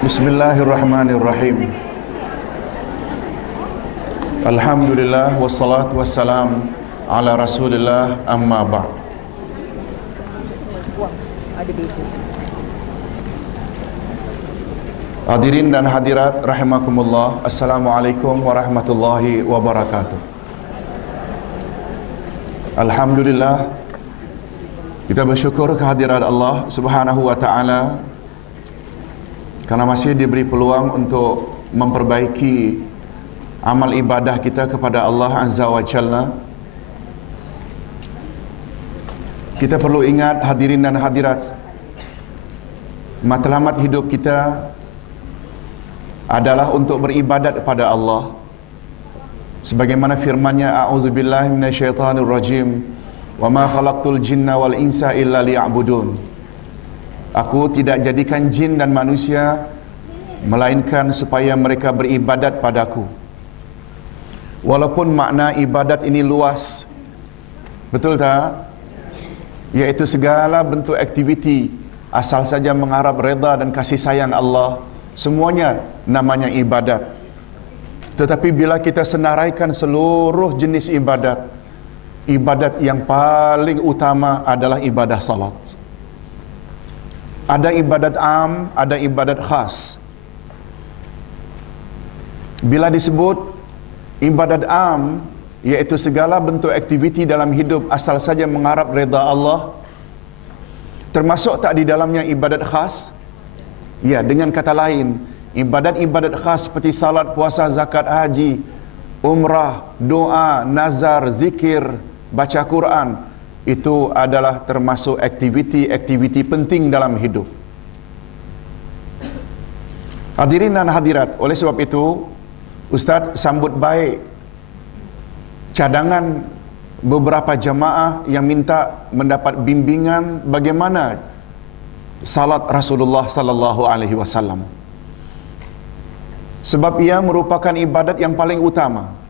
Bismillahirrahmanirrahim. Alhamdulillah wassalatu wassalam ala Rasulillah amma ba'd. Hadirin dan hadirat rahimakumullah, assalamualaikum warahmatullahi wabarakatuh. Alhamdulillah, kita bersyukur kehadirat Allah Subhanahu wa taala karena masih diberi peluang untuk memperbaiki amal ibadah kita kepada Allah Azza wa Jalla. Kita perlu ingat, hadirin dan hadirat, matlamat hidup kita adalah untuk beribadat kepada Allah. Sebagaimana firman-Nya, a'udzubillahi minasyaitonir rajim, wa ma khalaqtul jinna wal insa illa liya'budun. Aku tidak jadikan jin dan manusia melainkan supaya mereka beribadat padaku. Walaupun makna ibadat ini luas, betul tak? Iaitu segala bentuk aktiviti asal saja mengharap redha dan kasih sayang Allah, semuanya namanya ibadat. Tetapi bila kita senaraikan seluruh jenis ibadat, ibadat yang paling utama adalah ibadah salat. Ada ibadat am, ada ibadat khas. Bila disebut ibadat am, iaitu segala bentuk aktiviti dalam hidup asal saja mengharap redha Allah, termasuk tak di dalamnya ibadat khas? Ya, dengan kata lain, ibadat-ibadat khas seperti salat, puasa, zakat, haji, umrah, doa, nazar, zikir, baca Quran, itu adalah termasuk aktiviti-aktiviti penting dalam hidup. Hadirin dan hadirat, oleh sebab itu Ustaz sambut baik cadangan beberapa jamaah yang minta mendapat bimbingan bagaimana salat Rasulullah sallallahu alaihi wasallam. Sebab ia merupakan ibadat yang paling utama.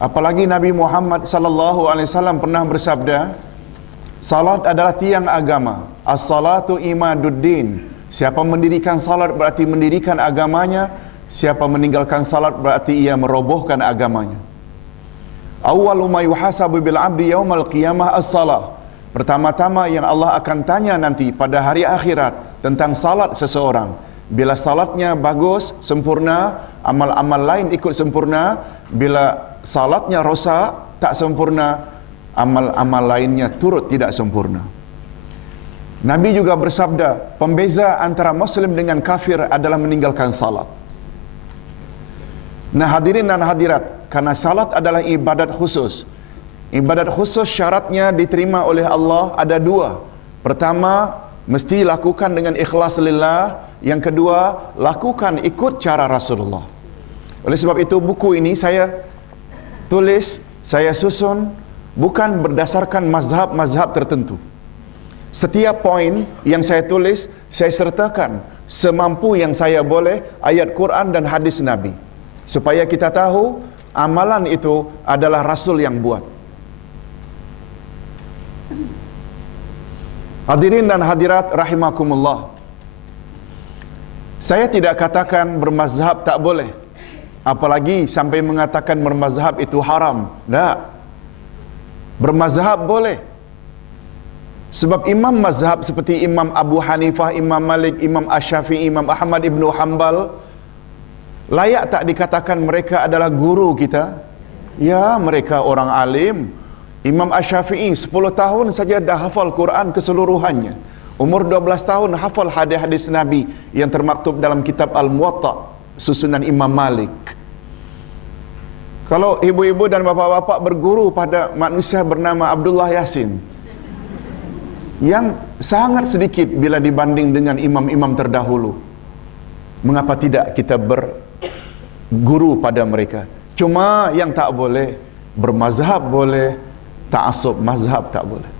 Apalagi Nabi Muhammad sallallahu alaihi wasallam pernah bersabda, salat adalah tiang agama. As-salatu imaduddin. Siapa mendirikan salat berarti mendirikan agamanya, siapa meninggalkan salat berarti ia merobohkan agamanya. Awwalu ma yuhasabu bil 'abdi yaumal qiyamah as-salah. Pertama-tama yang Allah akan tanya nanti pada hari akhirat tentang salat seseorang. Bila salatnya bagus, sempurna, amal-amal lain ikut sempurna. Bila salatnya rosak, tak sempurna, amal-amal lainnya turut tidak sempurna. Nabi juga bersabda, pembeza antara Muslim dengan kafir adalah meninggalkan salat. Nah hadirin dan hadirat, karena salat adalah ibadat khusus. Ibadat khusus syaratnya diterima oleh Allah ada dua. Pertama, mesti lakukan dengan ikhlas lillah. Yang kedua, lakukan ikut cara Rasulullah. Oleh sebab itu buku ini saya tulis, saya susun bukan berdasarkan mazhab-mazhab tertentu. Setiap poin yang saya tulis, saya sertakan semampu yang saya boleh ayat Quran dan hadis Nabi, supaya kita tahu amalan itu adalah Rasul yang buat. Hadirin dan hadirat rahimakumullah, saya tidak katakan bermazhab tak boleh, apalagi sampai mengatakan bermazhab itu haram. Tak. Bermazhab boleh. Sebab imam mazhab seperti Imam Abu Hanifah, Imam Malik, Imam Asy-Syafi'i, Imam Ahmad ibnu Hanbal, layak tak dikatakan mereka adalah guru kita? Ya, mereka orang alim. Imam Asy-Syafi'i 10 tahun saja dah hafal Quran keseluruhannya. Umur 12 tahun hafal hadis-hadis Nabi yang termaktub dalam kitab Al-Muwatta, susunan Imam Malik. Kalau ibu-ibu dan bapa-bapa berguru pada manusia bernama Abdullah Yasin, yang sangat sedikit bila dibanding dengan imam-imam terdahulu, mengapa tidak kita berguru pada mereka? Cuma yang tak boleh, bermazhab boleh, ta'assub mazhab tak boleh.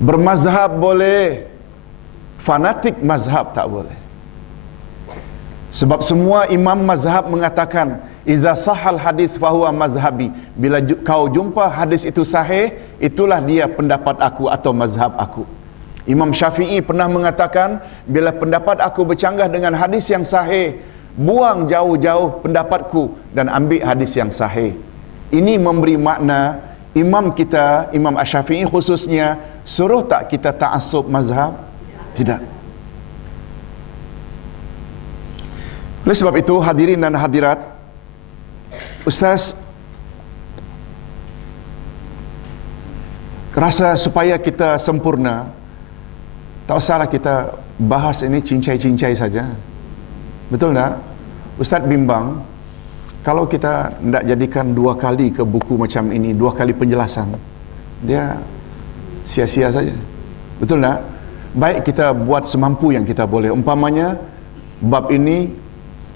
Bermazhab boleh, fanatik mazhab tak boleh. Sebab semua imam mazhab mengatakan, iza sahal hadis fahuwa mazhabi. Bila kau jumpa hadis itu sahih, itulah dia pendapat aku atau mazhab aku. Imam Syafi'i pernah mengatakan, bila pendapat aku bercanggah dengan hadis yang sahih, buang jauh-jauh pendapatku dan ambil hadis yang sahih. Ini memberi makna imam kita, Imam Asy-Syafi'i khususnya, suruh tak kita ta'assub mazhab? Tidak. Oleh sebab itu, hadirin dan hadirat, Ustaz rasa supaya kita sempurna, tak usahlah kita bahas ini cincai-cincai saja. Betul tak? Ustaz bimbang, kalau kita tidak jadikan 2 kali ke buku macam ini, 2 kali penjelasan, dia sia-sia saja. Betul tak? Baik kita buat semampu yang kita boleh. Umpamanya, bab ini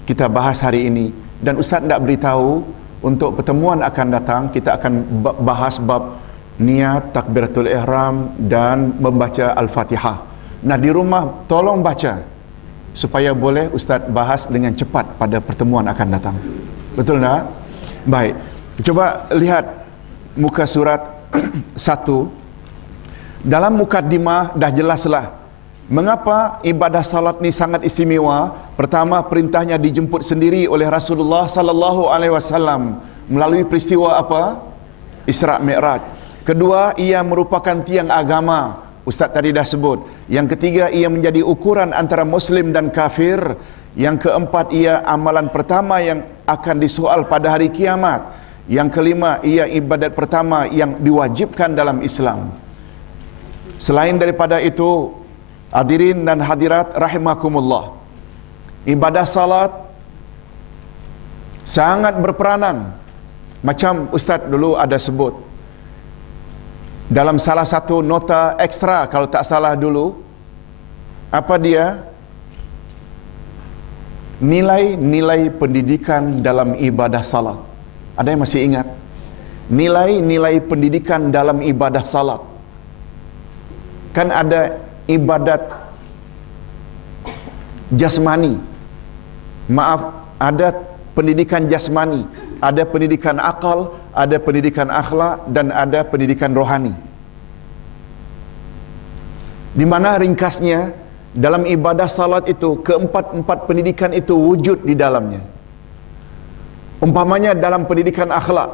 kita bahas hari ini, dan Ustaz tidak beritahu, untuk pertemuan akan datang, kita akan bahas bab niat, takbiratul ihram dan membaca Al-Fatihah. Nah, di rumah tolong baca supaya boleh Ustaz bahas dengan cepat pada pertemuan akan datang. Betul tak? Baik. Coba lihat muka surat 1. Dalam mukaddimah dah jelaslah mengapa ibadah salat ni sangat istimewa. Pertama, perintahnya dijemput sendiri oleh Rasulullah sallallahu alaihi wasallam melalui peristiwa apa? Isra' Mi'raj. Kedua, ia merupakan tiang agama. Ustaz tadi dah sebut. Yang ketiga, ia menjadi ukuran antara muslim dan kafir. Yang keempat, ia amalan pertama yang akan disoal pada hari kiamat. Yang kelima, ia ibadat pertama yang diwajibkan dalam Islam. Selain daripada itu, hadirin dan hadirat rahimakumullah, ibadah salat sangat berperanan. Macam Ustaz dulu ada sebut dalam salah satu nota ekstra, kalau tak salah dulu, apa dia? Nilai-nilai pendidikan dalam ibadah salat. Ada yang masih ingat? Nilai-nilai pendidikan dalam ibadah salat. Kan ada ibadat jasmani. Maaf, ada pendidikan jasmani, ada pendidikan akal, ada pendidikan akhlak, dan ada pendidikan rohani. Di mana ringkasnya, dalam ibadah salat itu, keempat-empat pendidikan itu wujud di dalamnya. Umpamanya dalam pendidikan akhlak,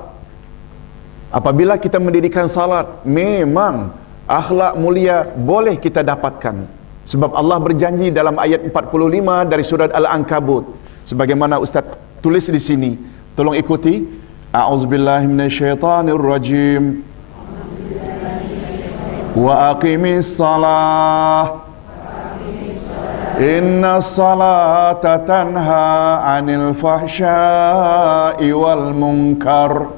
apabila kita mendirikan salat, memang akhlak mulia boleh kita dapatkan. Sebab Allah berjanji dalam ayat 45 dari surat Al-Ankabut, sebagaimana Ustaz tulis di sini, tolong ikuti. A'udzubillahi minasyaitanirrajim. Wa aqimis salah. Inna salata tanha 'anil fahsya'i wal munkar.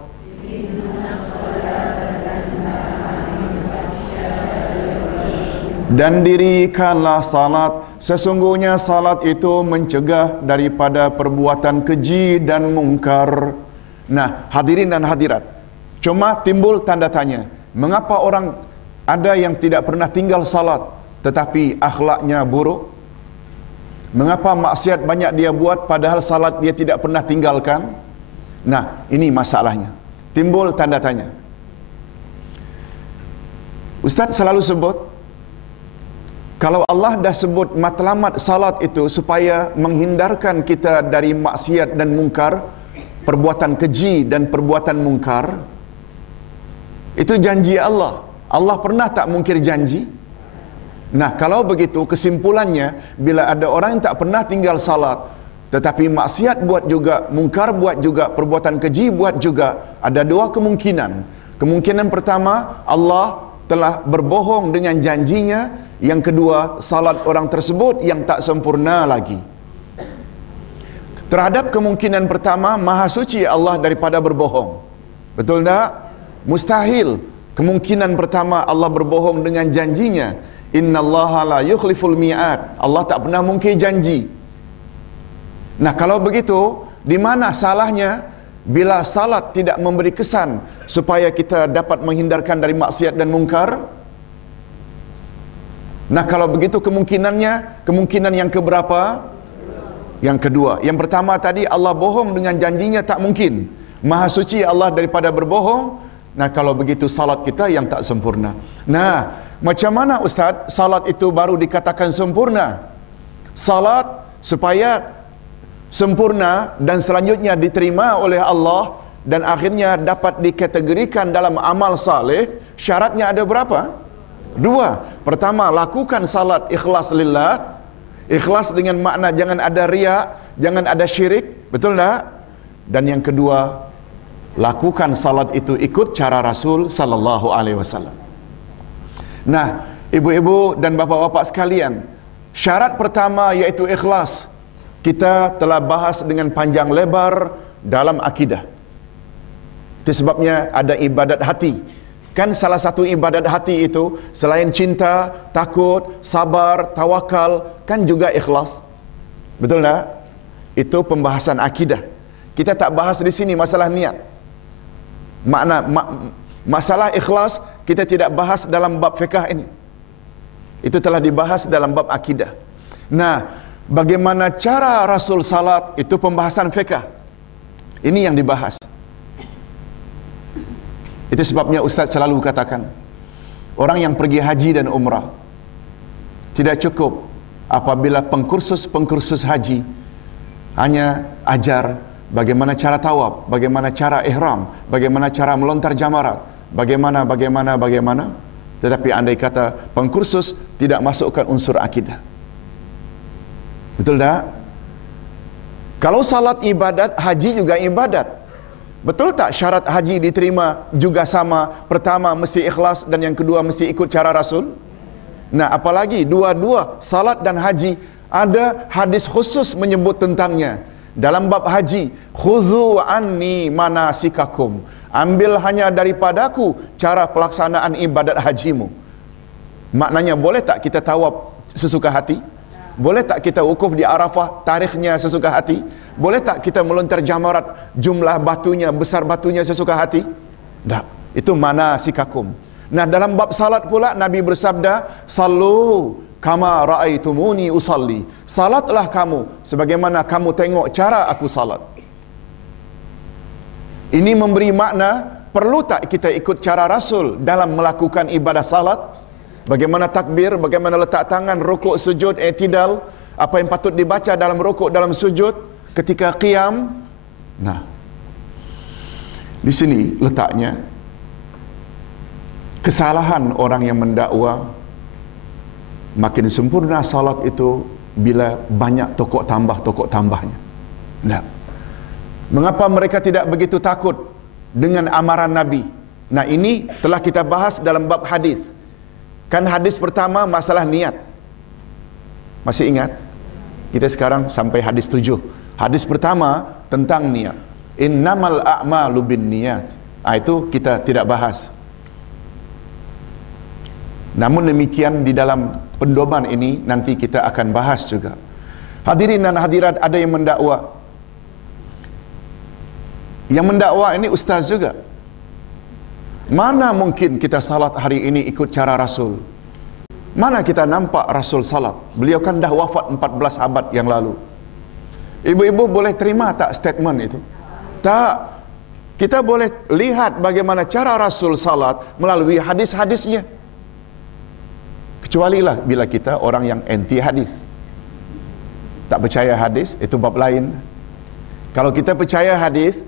Dan dirikanlah salat, sesungguhnya salat itu mencegah daripada perbuatan keji dan mungkar. Nah, hadirin dan hadirat, cuma timbul tanda tanya, mengapa orang ada yang tidak pernah tinggal salat tetapi akhlaknya buruk? Mengapa maksiat banyak dia buat padahal salat dia tidak pernah tinggalkan? Nah, ini masalahnya. Timbul tanda tanya. Ustaz selalu sebut, kalau Allah dah sebut matlamat salat itu supaya menghindarkan kita dari maksiat dan mungkar, perbuatan keji dan perbuatan mungkar, itu janji Allah. Allah pernah tak mungkir janji? Nah, kalau begitu kesimpulannya, bila ada orang yang tak pernah tinggal salat, tetapi maksiat buat juga, mungkar buat juga, perbuatan keji buat juga, ada 2 kemungkinan. Kemungkinan pertama, Allah telah berbohong dengan janjinya. Yang kedua, salat orang tersebut yang tak sempurna lagi. Terhadap kemungkinan pertama, maha suci Allah daripada berbohong. Betul tak? Mustahil. Kemungkinan pertama, Allah berbohong dengan janjinya. Innallaha la yukhliful mi'ad. Allah tak pernah mungkir janji. Nah, kalau begitu, di mana salahnya bila salat tidak memberi kesan supaya kita dapat menghindarkan dari maksiat dan mungkar? Nah, kalau begitu kemungkinan yang keberapa? Yang kedua. Yang pertama tadi, Allah bohong dengan janjinya, tak mungkin. Maha suci Allah daripada berbohong. Nah, kalau begitu salat kita yang tak sempurna. Nah, macam mana Ustaz salat itu baru dikatakan sempurna? Salat supaya sempurna dan selanjutnya diterima oleh Allah dan akhirnya dapat dikategorikan dalam amal saleh, syaratnya ada berapa? 2. Pertama, lakukan salat ikhlas lillah. Ikhlas dengan makna jangan ada riak, jangan ada syirik, betul tak? Dan yang kedua, lakukan salat itu ikut cara Rasul sallallahu alaihi wasallam. Nah, ibu-ibu dan bapa-bapa sekalian, syarat pertama yaitu ikhlas. Kita telah bahas dengan panjang lebar dalam akidah. Itu sebabnya ada ibadat hati. Kan salah satu ibadat hati itu selain cinta, takut, sabar, tawakal, kan juga ikhlas. Betul tak? Itu pembahasan akidah. Kita tak bahas di sini masalah niat. Masalah ikhlas kita tidak bahas dalam bab fiqh ini. Itu telah dibahas dalam bab akidah. Nah, bagaimana cara Rasul salat itu pembahasan fiqh. Ini yang dibahas. Itu sebabnya Ustaz selalu katakan, orang yang pergi haji dan umrah tidak cukup apabila pengkursus haji hanya ajar bagaimana cara tawaf, bagaimana cara ihram, bagaimana cara melontar jamarat, bagaimana, tetapi andai kata pengkursus tidak masukkan unsur akidah. Betul tak? Kalau salat ibadat, haji juga ibadat. Betul tak syarat haji diterima juga sama? Pertama mesti ikhlas dan yang kedua mesti ikut cara Rasul. Nah, apalagi dua-dua salat dan haji ada hadis khusus menyebut tentangnya. Dalam bab haji, khudhu anni manasikakum. Ambil hanya daripadaku cara pelaksanaan ibadat hajimu. Maknanya boleh tak kita tawaf sesuka hati? Boleh tak kita wukuf di Arafah tarikhnya sesuka hati? Boleh tak kita melontar jamarat jumlah batunya, besar batunya sesuka hati? Tak. Itu manasikakum. Nah, dalam bab salat pula Nabi bersabda, "Sallu kama ra'aitumuni usalli." Salatlah kamu sebagaimana kamu tengok cara aku salat. Ini memberi makna, perlu tak kita ikut cara Rasul dalam melakukan ibadah salat? Bagaimana takbir, bagaimana letak tangan, rukuk, sujud, i'tidal, apa yang patut dibaca dalam rukuk, dalam sujud, ketika qiyam. Nah, di sini letaknya kesalahan orang yang mendakwa makin sempurna salat itu bila banyak tokok tambahnya. Nah, mengapa mereka tidak begitu takut dengan amaran Nabi? Nah, ini telah kita bahas dalam bab hadis. Kan hadis pertama masalah niat. Masih ingat? Kita sekarang sampai hadis 7. Hadis pertama tentang niat. Innamal a'malu binniyat. Itu kita tidak bahas. Namun demikian di dalam pendoman ini nanti kita akan bahas juga. Hadirin dan hadirat, ada yang mendakwa. Yang mendakwa ini ustaz juga. Mana mungkin kita salat hari ini ikut cara Rasul? Mana kita nampak Rasul salat? Beliau kan dah wafat 14 abad yang lalu. Ibu-ibu boleh terima tak statement itu? Tak. Kita boleh lihat bagaimana cara Rasul salat melalui hadis-hadisnya. Kecualilah bila kita orang yang anti hadis. Tak percaya hadis, itu bab lain. Kalau kita percaya hadis,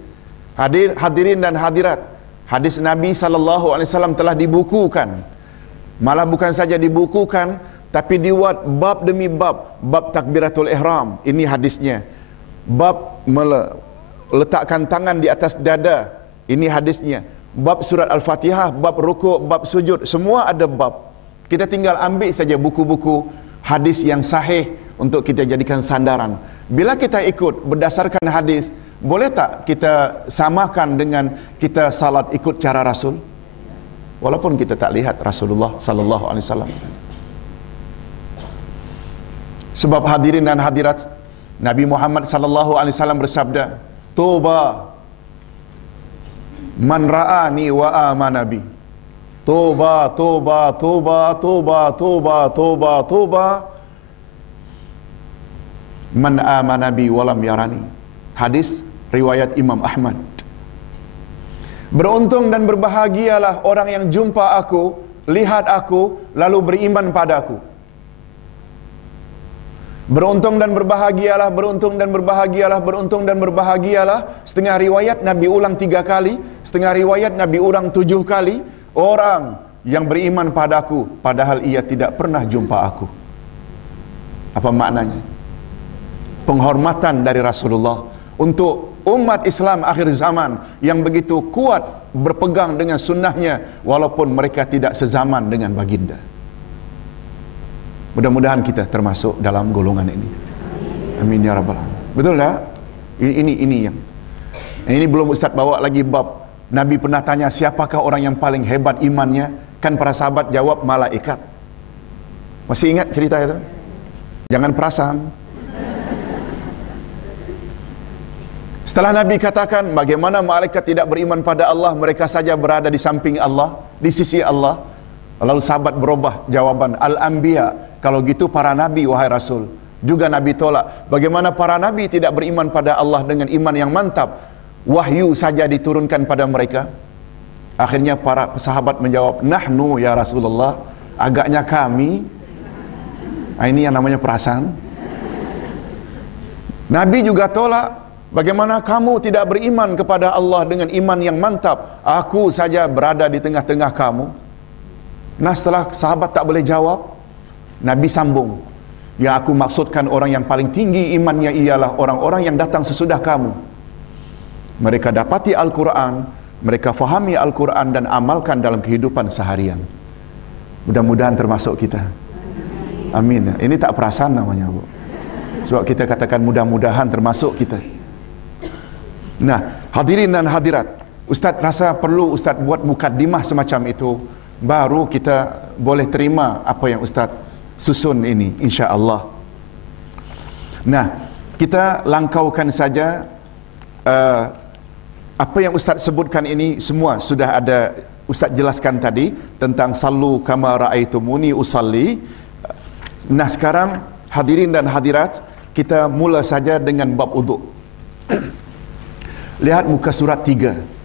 hadirin dan hadirat, hadis Nabi SAW telah dibukukan. Malah bukan saja dibukukan, tapi dibuat bab demi bab. Bab takbiratul ihram, ini hadisnya. Bab meletakkan tangan di atas dada, ini hadisnya. Bab surat Al-Fatihah, bab rukuk, bab sujud, semua ada bab. Kita tinggal ambil saja buku-buku hadis yang sahih untuk kita jadikan sandaran. Bila kita ikut berdasarkan hadis, boleh tak kita samakan dengan kita salat ikut cara Rasul? Walaupun kita tak lihat Rasulullah sallallahu alaihi wasallam. Sebab hadirin dan hadirat, Nabi Muhammad sallallahu alaihi wasallam bersabda, "Tuba man ra'ani wa amana bi." Tuba, tuba, tuba, tuba, tuba, tuba, tuba man amana bi walam yarani. Hadis riwayat Imam Ahmad. Beruntung dan berbahagialah orang yang jumpa aku, lihat aku, lalu beriman padaku. Beruntung dan berbahagialah, beruntung dan berbahagialah, beruntung dan berbahagialah. Setengah riwayat Nabi ulang 3 kali, setengah riwayat Nabi ulang 7 kali. Orang yang beriman padaku, padahal ia tidak pernah jumpa aku. Apa maknanya? Penghormatan dari Rasulullah untuk umat Islam akhir zaman yang begitu kuat berpegang dengan sunnahnya walaupun mereka tidak sezaman dengan baginda. Mudah-mudahan kita termasuk dalam golongan ini. Amin ya rabbal alamin. Betul tak? Ini yang. Ini belum Ustaz bawa lagi bab Nabi pernah tanya siapakah orang yang paling hebat imannya? Kan para sahabat jawab malaikat. Masih ingat cerita itu? Jangan perasaan. Setelah Nabi katakan bagaimana malaikat tidak beriman pada Allah, mereka saja berada di samping Allah, di sisi Allah. Lalu sahabat berubah jawaban, al-anbiya, kalau gitu para nabi wahai Rasul. Juga Nabi tolak, bagaimana para nabi tidak beriman pada Allah dengan iman yang mantap, wahyu saja diturunkan pada mereka. Akhirnya para sahabat menjawab, nahnu ya Rasulullah, agaknya kami. Ini yang namanya perasaan. Nabi juga tolak, bagaimana kamu tidak beriman kepada Allah dengan iman yang mantap, aku saja berada di tengah-tengah kamu. Nah, setelah sahabat tak boleh jawab, Nabi sambung, yang aku maksudkan orang yang paling tinggi imannya ialah orang-orang yang datang sesudah kamu. Mereka dapati Al-Quran, mereka fahami Al-Quran dan amalkan dalam kehidupan seharian. Mudah-mudahan termasuk kita. Amin. Ini tak perasaan namanya, Bu. Sebab kita katakan mudah-mudahan termasuk kita. Nah, hadirin dan hadirat, Ustaz rasa perlu Ustaz buat mukaddimah semacam itu, baru kita boleh terima apa yang Ustaz susun ini, insya-Allah. Nah, kita langkaukan saja apa yang Ustaz sebutkan ini semua sudah ada Ustaz jelaskan tadi tentang sallu kama raaitumuni usalli. Nah, sekarang hadirin dan hadirat, kita mula saja dengan bab wuduk. Lihat muka surat 3.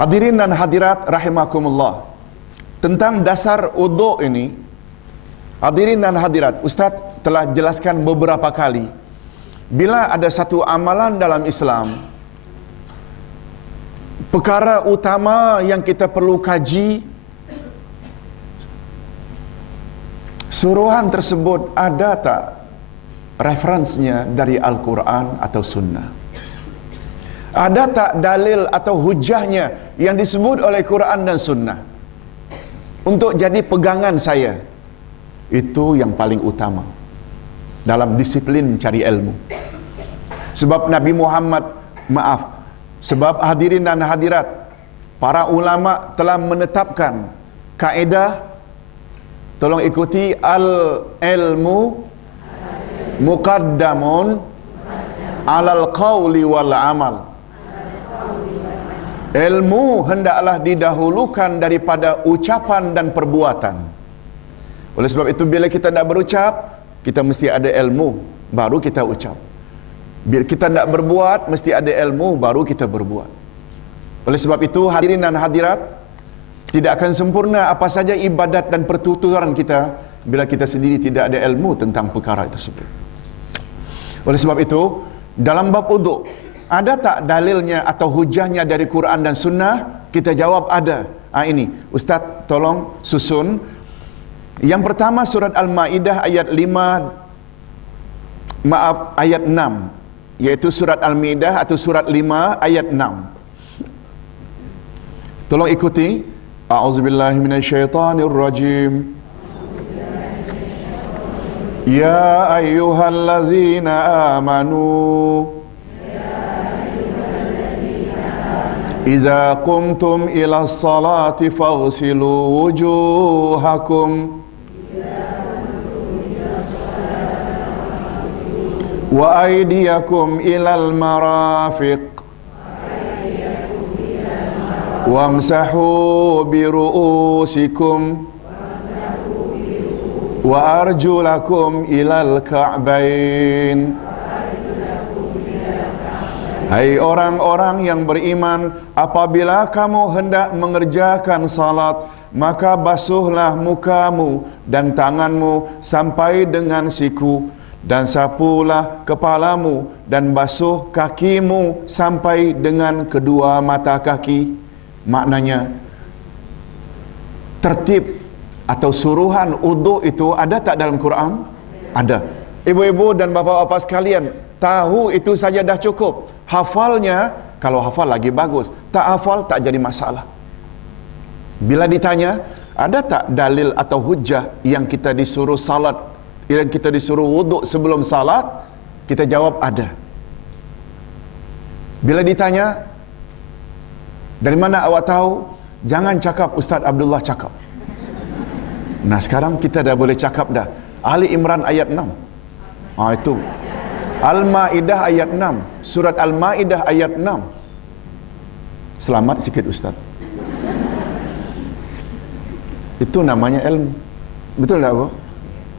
Hadirin dan hadirat rahimakumullah. Tentang dasar wuduk ini, hadirin dan hadirat, Ustaz telah jelaskan beberapa kali. Bila ada satu amalan dalam Islam, perkara utama yang kita perlu kaji, suruhan tersebut ada tak referensnya dari Al-Quran atau Sunnah? Ada tak dalil atau hujahnya yang disebut oleh Quran dan Sunnah untuk jadi pegangan saya? Itu yang paling utama dalam disiplin mencari ilmu. Sebab Nabi Muhammad, sebab hadirin dan hadirat, para ulama telah menetapkan kaedah, tolong ikuti, al-ilmu muqaddamun alal qawli wal amal. Ilmu hendaklah didahulukan daripada ucapan dan perbuatan. Oleh sebab itu bila kita nak berucap, kita mesti ada ilmu baru kita ucap. Bila kita nak berbuat, mesti ada ilmu baru kita berbuat. Oleh sebab itu hadirin dan hadirat, tidak akan sempurna apa saja ibadat dan pertuturan kita bila kita sendiri tidak ada ilmu tentang perkara tersebut. Oleh sebab itu, dalam bab wuduk, ada tak dalilnya atau hujahnya dari Quran dan Sunnah? Kita jawab ada. Ini Ustaz tolong susun. Yang pertama surat Al-Maidah ayat 5, ayat 6, iaitu surat Al-Maidah atau surat 5 ayat 6. Tolong ikuti. A'udzubillahi minasyaitonirrajim. Ya ayyuhallazina amanu idza qumtum ila sholati faghsilu wujuhakum wa aydiyakum ilal marafiq wamsahu biru'usikum wa arjulakum ilal ka'bain Hai orang-orang yang beriman, apabila kamu hendak mengerjakan salat, maka basuhlah mukamu dan tanganmu sampai dengan siku, dan sapulah kepalamu dan basuh kakimu sampai dengan kedua mata kaki. Maknanya, tertib atau suruhan uduk itu ada tak dalam Quran? Ada. Ibu-ibu dan bapa-bapa sekalian, tahu itu saja dah cukup. Hafalnya, kalau hafal lagi bagus. Tak hafal, tak jadi masalah. Bila ditanya, ada tak dalil atau hujah yang kita disuruh salat, yang kita disuruh wuduk sebelum salat? Kita jawab ada. Bila ditanya, dari mana awak tahu? Jangan cakap Ustaz Abdullah cakap. Nah, sekarang kita dah boleh cakap dah. Ali Imran ayat 6. Itu Al-Ma'idah ayat 6. Surat Al-Ma'idah ayat 6. Selamat sikit Ustaz. Itu namanya ilmu. Betul tak, Bu?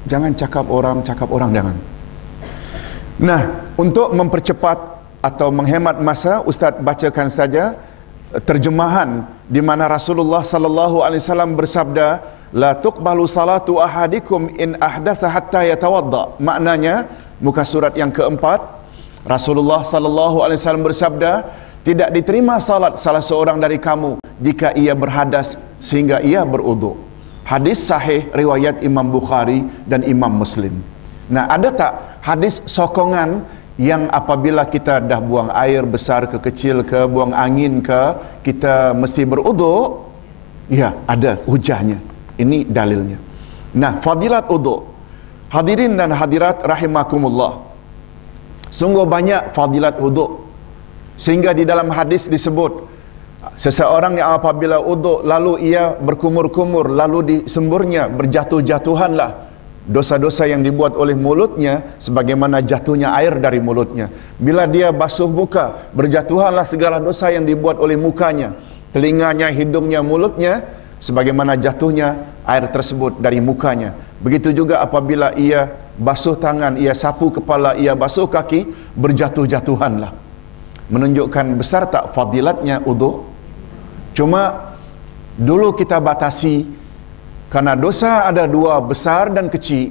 Jangan cakap orang jangan. Nah, untuk mempercepat atau menghemat masa, Ustaz bacakan saja terjemahan di mana Rasulullah sallallahu alaihi wasallam bersabda, la tuqbalu salatu ahadikum in ahdatha hatta yatawadda. Maknanya, muka surat yang keempat, Rasulullah sallallahu alaihi wasallam bersabda, tidak diterima salat salah seorang dari kamu jika ia berhadas sehingga ia berwuduk. Hadis sahih riwayat Imam Bukhari dan Imam Muslim. Nah, ada tak hadis sokongan yang apabila kita dah buang air besar ke kecil ke, buang angin ke, kita mesti berwuduk? Ya, ada hujahnya. Ini dalilnya. Nah, fadilat wuduk. Hadirin dan hadirat rahimakumullah. Sungguh banyak fadilat wuduk. Sehingga di dalam hadis disebut, seseorang yang apabila wuduk lalu ia berkumur-kumur, lalu di semburnya berjatuh-jatuhanlah dosa-dosa yang dibuat oleh mulutnya sebagaimana jatuhnya air dari mulutnya. Bila dia basuh muka, berjatuhanlah segala dosa yang dibuat oleh mukanya, telinganya, hidungnya, mulutnya, sebagaimana jatuhnya air tersebut dari mukanya. Begitu juga apabila ia basuh tangan, ia sapu kepala, ia basuh kaki, berjatuh-jatuhanlah. Menunjukkan besar tak fadilatnya wuduk? Cuma dulu kita batasi, karena dosa ada dua, besar dan kecil.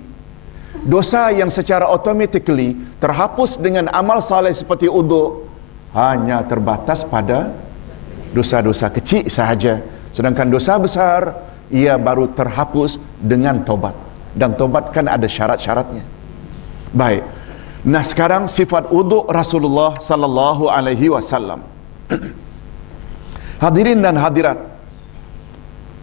Dosa yang secara automatically terhapus dengan amal saleh seperti wuduk hanya terbatas pada dosa-dosa kecil sahaja. Sedangkan dosa besar ia baru terhapus dengan tobat. Dan tobat kan ada syarat-syaratnya. Baik. Nah, sekarang sifat wuduk Rasulullah sallallahu alaihi wasallam. Hadirin dan hadirat,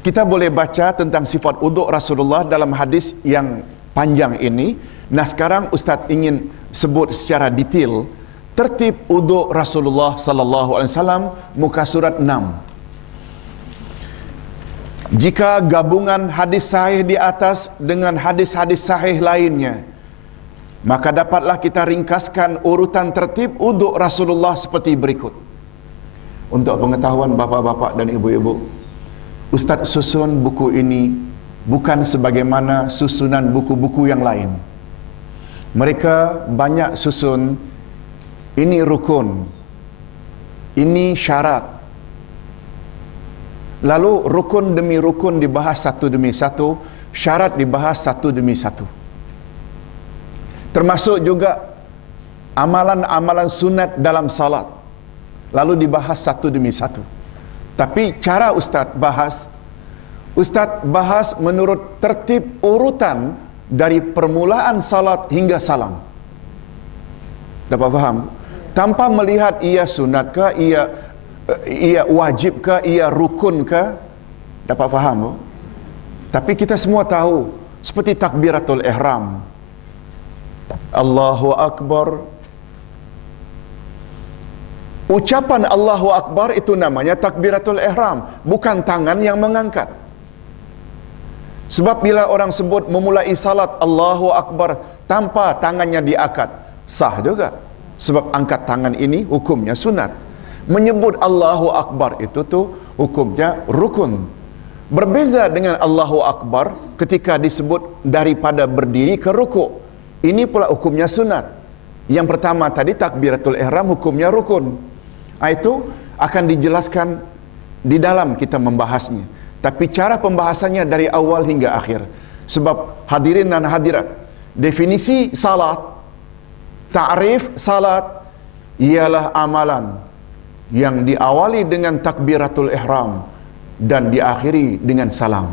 kita boleh baca tentang sifat wuduk Rasulullah dalam hadis yang panjang ini. Nah, sekarang Ustaz ingin sebut secara detail tertib wuduk Rasulullah sallallahu alaihi wasallam, muka surat 6. Jika gabungan hadis sahih di atas dengan hadis-hadis sahih lainnya, maka dapatlah kita ringkaskan urutan tertib wuduk Rasulullah seperti berikut. Untuk pengetahuan bapa-bapa dan ibu-ibu, Ustaz susun buku ini bukan sebagaimana susunan buku-buku yang lain. Mereka banyak susun, ini rukun, ini syarat. Lalu rukun demi rukun dibahas satu demi satu, syarat dibahas satu demi satu. Termasuk juga amalan-amalan sunat dalam salat, lalu dibahas satu demi satu. Tapi cara Ustaz bahas menurut tertib urutan dari permulaan salat hingga salam. Dapat faham? Tanpa melihat ia sunat ke, ia wajib ke, ia rukun ke. Dapat faham? Tapi kita semua tahu, seperti takbiratul ihram, Allahu Akbar. Ucapan Allahu Akbar itu namanya takbiratul ihram, bukan tangan yang mengangkat. Sebab bila orang sebut memulai salat Allahu Akbar tanpa tangannya diangkat, sah juga. Sebab angkat tangan ini hukumnya sunat. Menyebut Allahu Akbar itu tu hukumnya rukun. Berbeza dengan Allahu Akbar ketika disebut daripada berdiri ke rukuk. Ini pula hukumnya sunat. Yang pertama tadi takbiratul ihram hukumnya rukun. Itu akan dijelaskan di dalam kita membahasnya. Tapi cara pembahasannya dari awal hingga akhir. Sebab hadirin dan hadirat, definisi salat, ta'rif salat ialah amalan yang diawali dengan takbiratul ihram dan diakhiri dengan salam.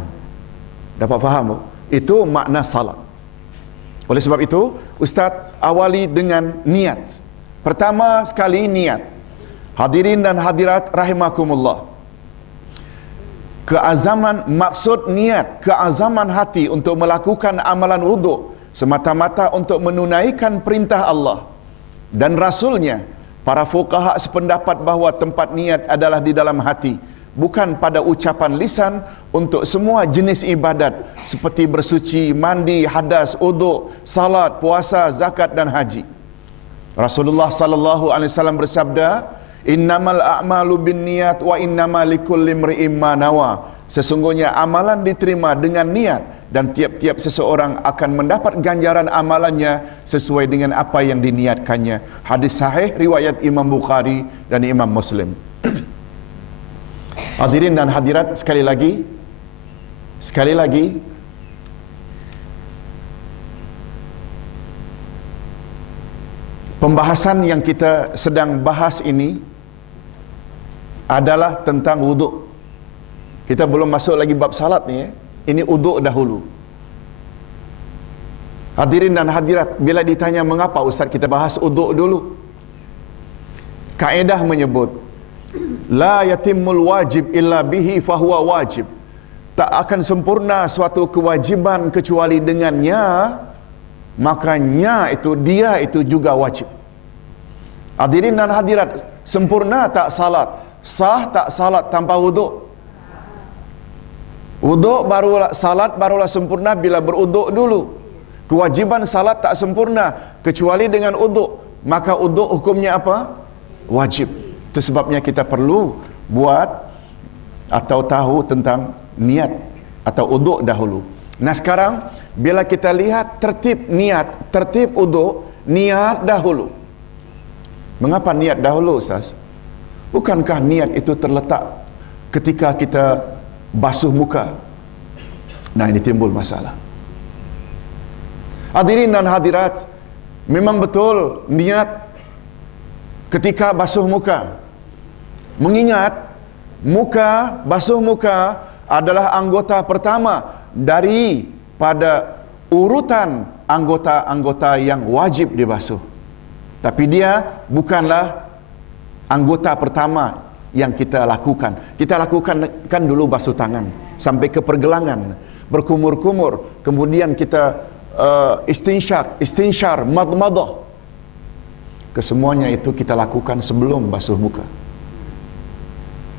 Dapat faham? Itu makna salat. Oleh sebab itu, Ustaz awali dengan niat. Pertama sekali niat. Hadirin dan hadirat rahimakumullah. Keazaman, maksud niat, keazaman hati untuk melakukan amalan wuduk semata-mata untuk menunaikan perintah Allah dan Rasulnya. Para fuqaha sependapat bahawa tempat niat adalah di dalam hati, bukan pada ucapan lisan untuk semua jenis ibadat seperti bersuci, mandi, hadas, wuduk, salat, puasa, zakat dan haji. Rasulullah sallallahu alaihi wasallam bersabda, "Innamal a'malu binniyat wa innamal likulli imri'in ma nawa." Sesungguhnya amalan diterima dengan niat dan tiap-tiap seseorang akan mendapat ganjaran amalannya sesuai dengan apa yang diniatkannya. Hadis sahih riwayat Imam Bukhari dan Imam Muslim. Hadirin dan hadirat sekali lagi pembahasan yang kita sedang bahas ini adalah tentang wuduk. Kita belum masuk lagi bab salat ni. Ini wuduk dahulu. Hadirin dan hadirat, bila ditanya mengapa Ustaz kita bahas wuduk dulu, kaedah menyebut la yatimmul wajib illa bihi fahuwa wajib. Tak akan sempurna suatu kewajiban kecuali dengannya, makanya dia itu juga wajib. Hadirin dan hadirat, sempurna tak salat? Sah tak salat tanpa wuduk? Wuduk barulah salat, barulah sempurna bila berwuduk dulu. Kewajiban salat tak sempurna kecuali dengan wuduk. Maka wuduk hukumnya apa? Wajib. Itu sebabnya kita perlu buat atau tahu tentang niat atau wuduk dahulu. Nah sekarang bila kita lihat tertib niat, tertib wuduk, niat dahulu. Mengapa niat dahulu, Ustaz? Bukankah niat itu terletak ketika kita basuh muka? Nah ini timbul masalah. Hadirin dan hadirat, memang betul niat ketika basuh muka. Mengingat muka, basuh muka adalah anggota pertama daripada urutan anggota-anggota yang wajib dibasuh. Tapi dia bukanlah anggota pertama yang kita lakukan. Kita lakukan kan dulu basuh tangan sampai ke pergelangan, berkumur-kumur, kemudian kita istinsyar, madmadah. Kesemuanya itu kita lakukan sebelum basuh muka.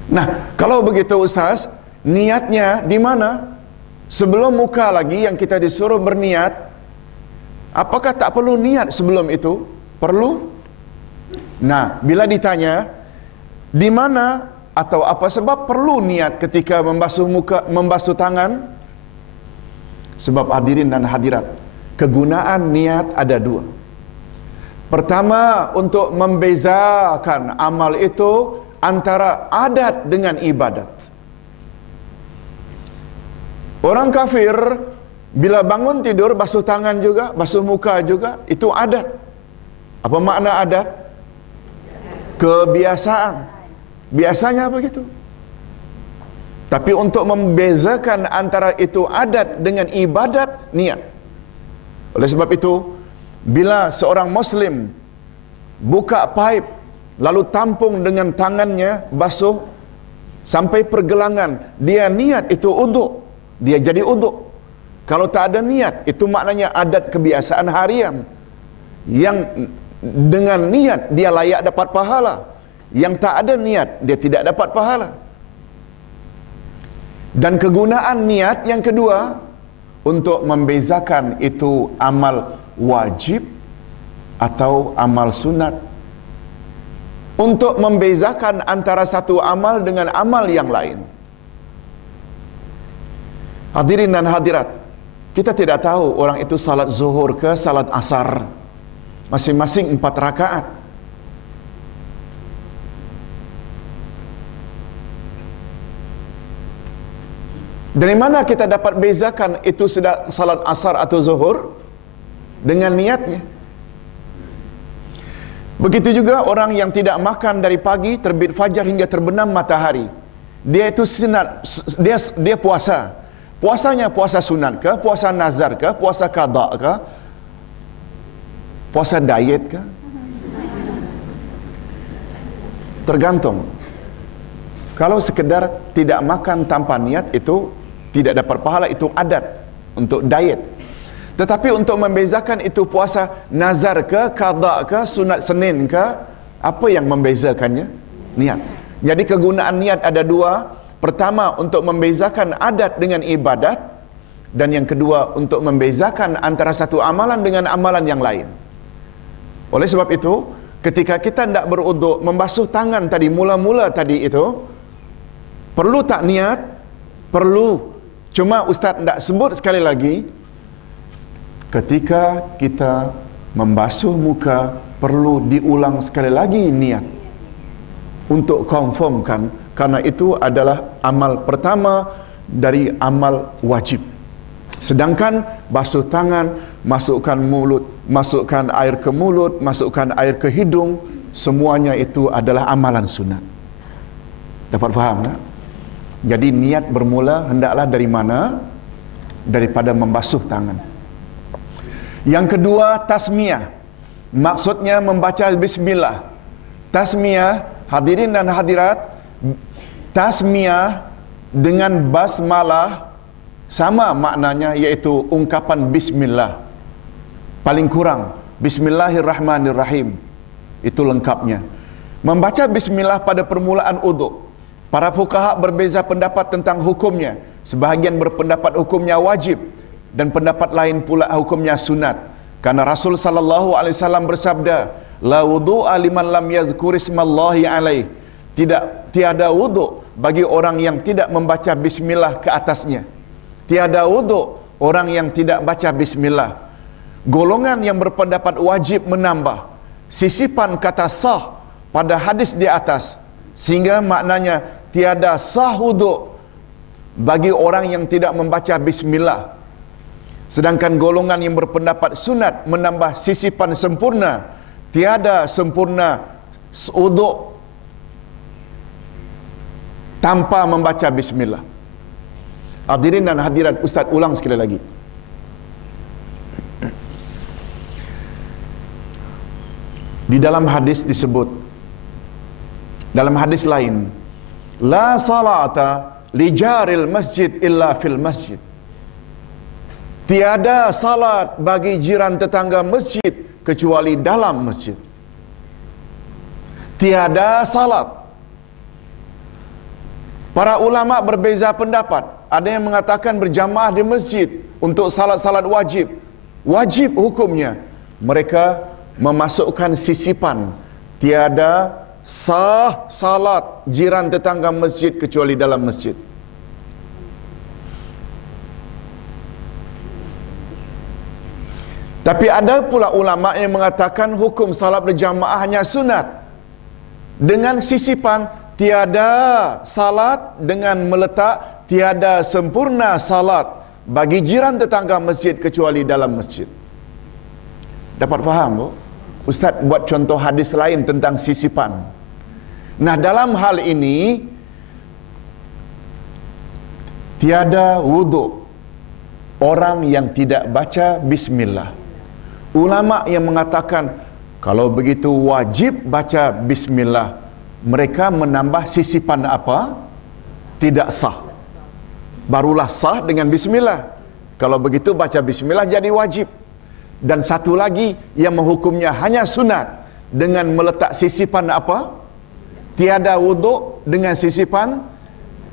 Nah, kalau begitu Ustaz, niatnya di mana? Sebelum muka lagi yang kita disuruh berniat. Apakah tak perlu niat sebelum itu? Perlu. Nah, bila ditanya di mana atau apa sebab perlu niat ketika membasuh muka, membasuh tangan? Sebab hadirin dan hadirat, kegunaan niat ada dua. Pertama, untuk membezakan amal itu antara adat dengan ibadat. Orang kafir bila bangun tidur basuh tangan juga, basuh muka juga, itu adat. Apa makna adat? Kebiasaan. Biasanya begitu. Tapi untuk membezakan antara itu adat dengan ibadat, niat. Oleh sebab itu, bila seorang Muslim buka paip lalu tampung dengan tangannya basuh sampai pergelangan, dia niat itu uduk, dia jadi uduk. Kalau tak ada niat, itu maknanya adat kebiasaan harian. Yang dengan niat dia layak dapat pahala. Yang tak ada niat, dia tidak dapat pahala. Dan kegunaan niat yang kedua, untuk membezakan itu amal wajib atau amal sunat. Untuk membezakan antara satu amal dengan amal yang lain. Hadirin dan hadirat, kita tidak tahu orang itu salat zuhur ke salat asar. masing-masing 4 rakaat. Dari mana kita dapat bezakan itu sedang salat asar atau zuhur? Dengan niatnya. Begitu juga orang yang tidak makan dari pagi terbit fajar hingga terbenam matahari. Dia itu sunat, dia puasa. Puasanya puasa sunat ke, puasa nazar ke, puasa qada ke, puasa diet ke? Tergantung. Kalau sekedar tidak makan tanpa niat itu tidak dapat pahala, itu adat untuk diet. Tetapi untuk membezakan itu puasa nazar ke, qada ke, sunat Senin ke, apa yang membezakannya? Niat. Jadi kegunaan niat ada 2. Pertama, untuk membezakan adat dengan ibadat, dan yang kedua untuk membezakan antara satu amalan dengan amalan yang lain. Oleh sebab itu, ketika kita hendak berwuduk, membasuh tangan tadi, mula-mula tadi itu, perlu tak niat? Perlu. Cuma Ustaz hendak sebut sekali lagi, ketika kita membasuh muka, perlu diulang sekali lagi niat untuk confirmkan, karena itu adalah amal pertama dari amal wajib. Sedangkan basuh tangan, masukkan mulut, masukkan air ke mulut, masukkan air ke hidung, semuanya itu adalah amalan sunat. Dapat faham tak? Jadi niat bermula hendaklah dari mana? Daripada membasuh tangan. Yang kedua, tasmiyah. Maksudnya membaca bismillah. Tasmiyah, hadirin dan hadirat, tasmiyah dengan basmalah sama maknanya, iaitu ungkapan bismillah. Paling kurang bismillahirrahmanirrahim, itu lengkapnya. Membaca bismillah pada permulaan uduk, para fuqaha berbeza pendapat tentang hukumnya. Sebahagian berpendapat hukumnya wajib, dan pendapat lain pula hukumnya sunat. Karena Rasul sallallahu alaihi wasallam bersabda, la wudu'a liman lam yadhkur ismallahi alaih. Tiada wuduk bagi orang yang tidak membaca bismillah ke atasnya. Tiada wuduk orang yang tidak baca bismillah. Golongan yang berpendapat wajib menambah sisipan kata sah pada hadis di atas, sehingga maknanya tiada sah wuduk bagi orang yang tidak membaca bismillah. Sedangkan golongan yang berpendapat sunat menambah sisipan sempurna, tiada sempurna wuduk tanpa membaca bismillah. Hadirin dan hadirat, Ustaz ulang sekali lagi. Di dalam hadis disebut, dalam hadis lain, la salata li jaril masjid illa fil masjid. Tiada salat bagi jiran tetangga masjid kecuali dalam masjid. Tiada salat. Para ulama berbeza pendapat. Ada yang mengatakan berjamaah di masjid untuk salat-salat wajib. Wajib hukumnya. Mereka memasukkan sisipan, tiada sah salat jiran tetangga masjid kecuali dalam masjid. Tapi ada pula ulama yang mengatakan hukum salat berjamaah hanya sunat, dengan sisipan tiada salat dengan meletak, tiada sempurna salat bagi jiran tetangga masjid kecuali dalam masjid. Dapat faham, bu? Ustaz buat contoh hadis lain tentang sisipan. Nah, dalam hal ini tiada wuduk orang yang tidak baca bismillah. Ulama yang mengatakan kalau begitu wajib baca bismillah, mereka menambah sisipan apa? Tidak sah. Barulah sah dengan bismillah. Kalau begitu baca bismillah jadi wajib. Dan satu lagi yang menghukumnya hanya sunat, dengan meletak sisipan apa? Tiada wuduk dengan sisipan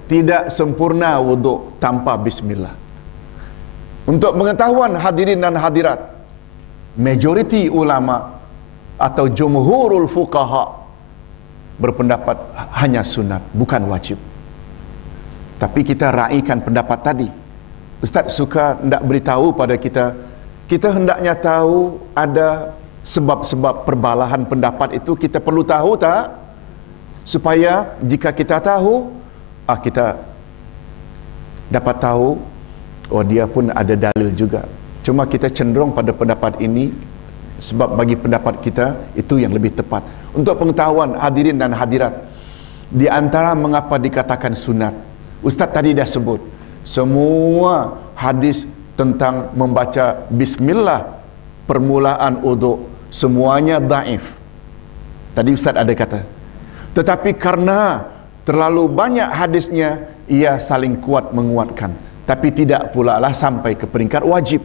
tidak sempurna wuduk tanpa bismillah. Untuk pengetahuan hadirin dan hadirat, majoriti ulama atau jumhurul fuqaha berpendapat hanya sunat, bukan wajib. Tapi kita raikan pendapat tadi. Ustaz suka hendak beritahu pada kita, kita hendaknya tahu ada sebab-sebab perbalahan pendapat itu kita perlu tahu tak? Supaya jika kita tahu, kita dapat tahu, oh dia pun ada dalil juga. Cuma kita cenderung pada pendapat ini sebab bagi pendapat kita itu yang lebih tepat. Untuk pengetahuan hadirin dan hadirat, di antara mengapa dikatakan sunat, Ustaz tadi dah sebut, semua hadis tentang membaca bismillah permulaan uduk semuanya daif. Tadi Ustaz ada kata. Tetapi karena terlalu banyak hadisnya, ia saling kuat menguatkan. Tapi tidak pula lah sampai ke peringkat wajib.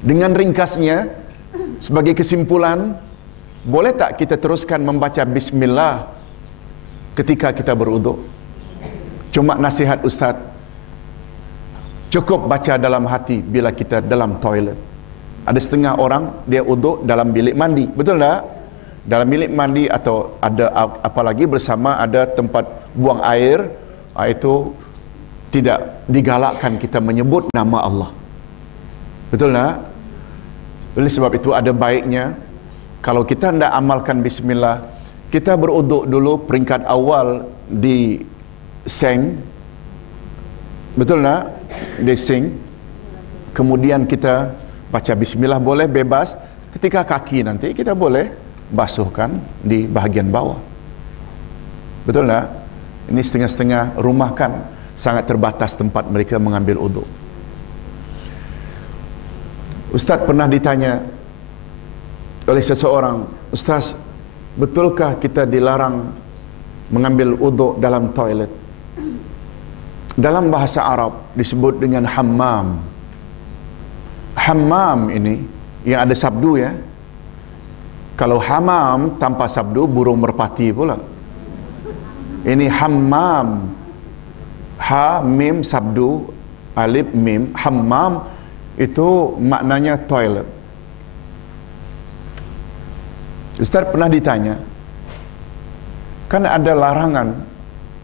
Dengan ringkasnya, sebagai kesimpulan, boleh tak kita teruskan membaca bismillah ketika kita beruduk? Cuma nasihat Ustaz, cukup baca dalam hati bila kita dalam toilet. Ada setengah orang dia uduk dalam bilik mandi, betul tak? Dalam bilik mandi atau ada apalagi bersama ada tempat buang air, itu tidak digalakkan kita menyebut nama Allah. Betul tak? Oleh sebab itu ada baiknya kalau kita hendak amalkan bismillah, kita beruduk dulu peringkat awal di seng. Betul tak? Di seng. Kemudian kita baca bismillah boleh bebas. Ketika kaki nanti kita boleh basuhkan di bahagian bawah. Betul tak? Ini setengah-setengah rumah kan sangat terbatas tempat mereka mengambil uduk. Ustaz pernah ditanya oleh seseorang, Ustaz, betulkah kita dilarang mengambil uduk dalam toilet? Dalam bahasa Arab disebut dengan hammam. Hammam ini yang ada sabdu ya. Kalau hamam tanpa sabdu, burung merpati pula. Ini hammam. Ha mim sabdu, alif mim, hammam itu maknanya toilet. Ustaz pernah ditanya, kan ada larangan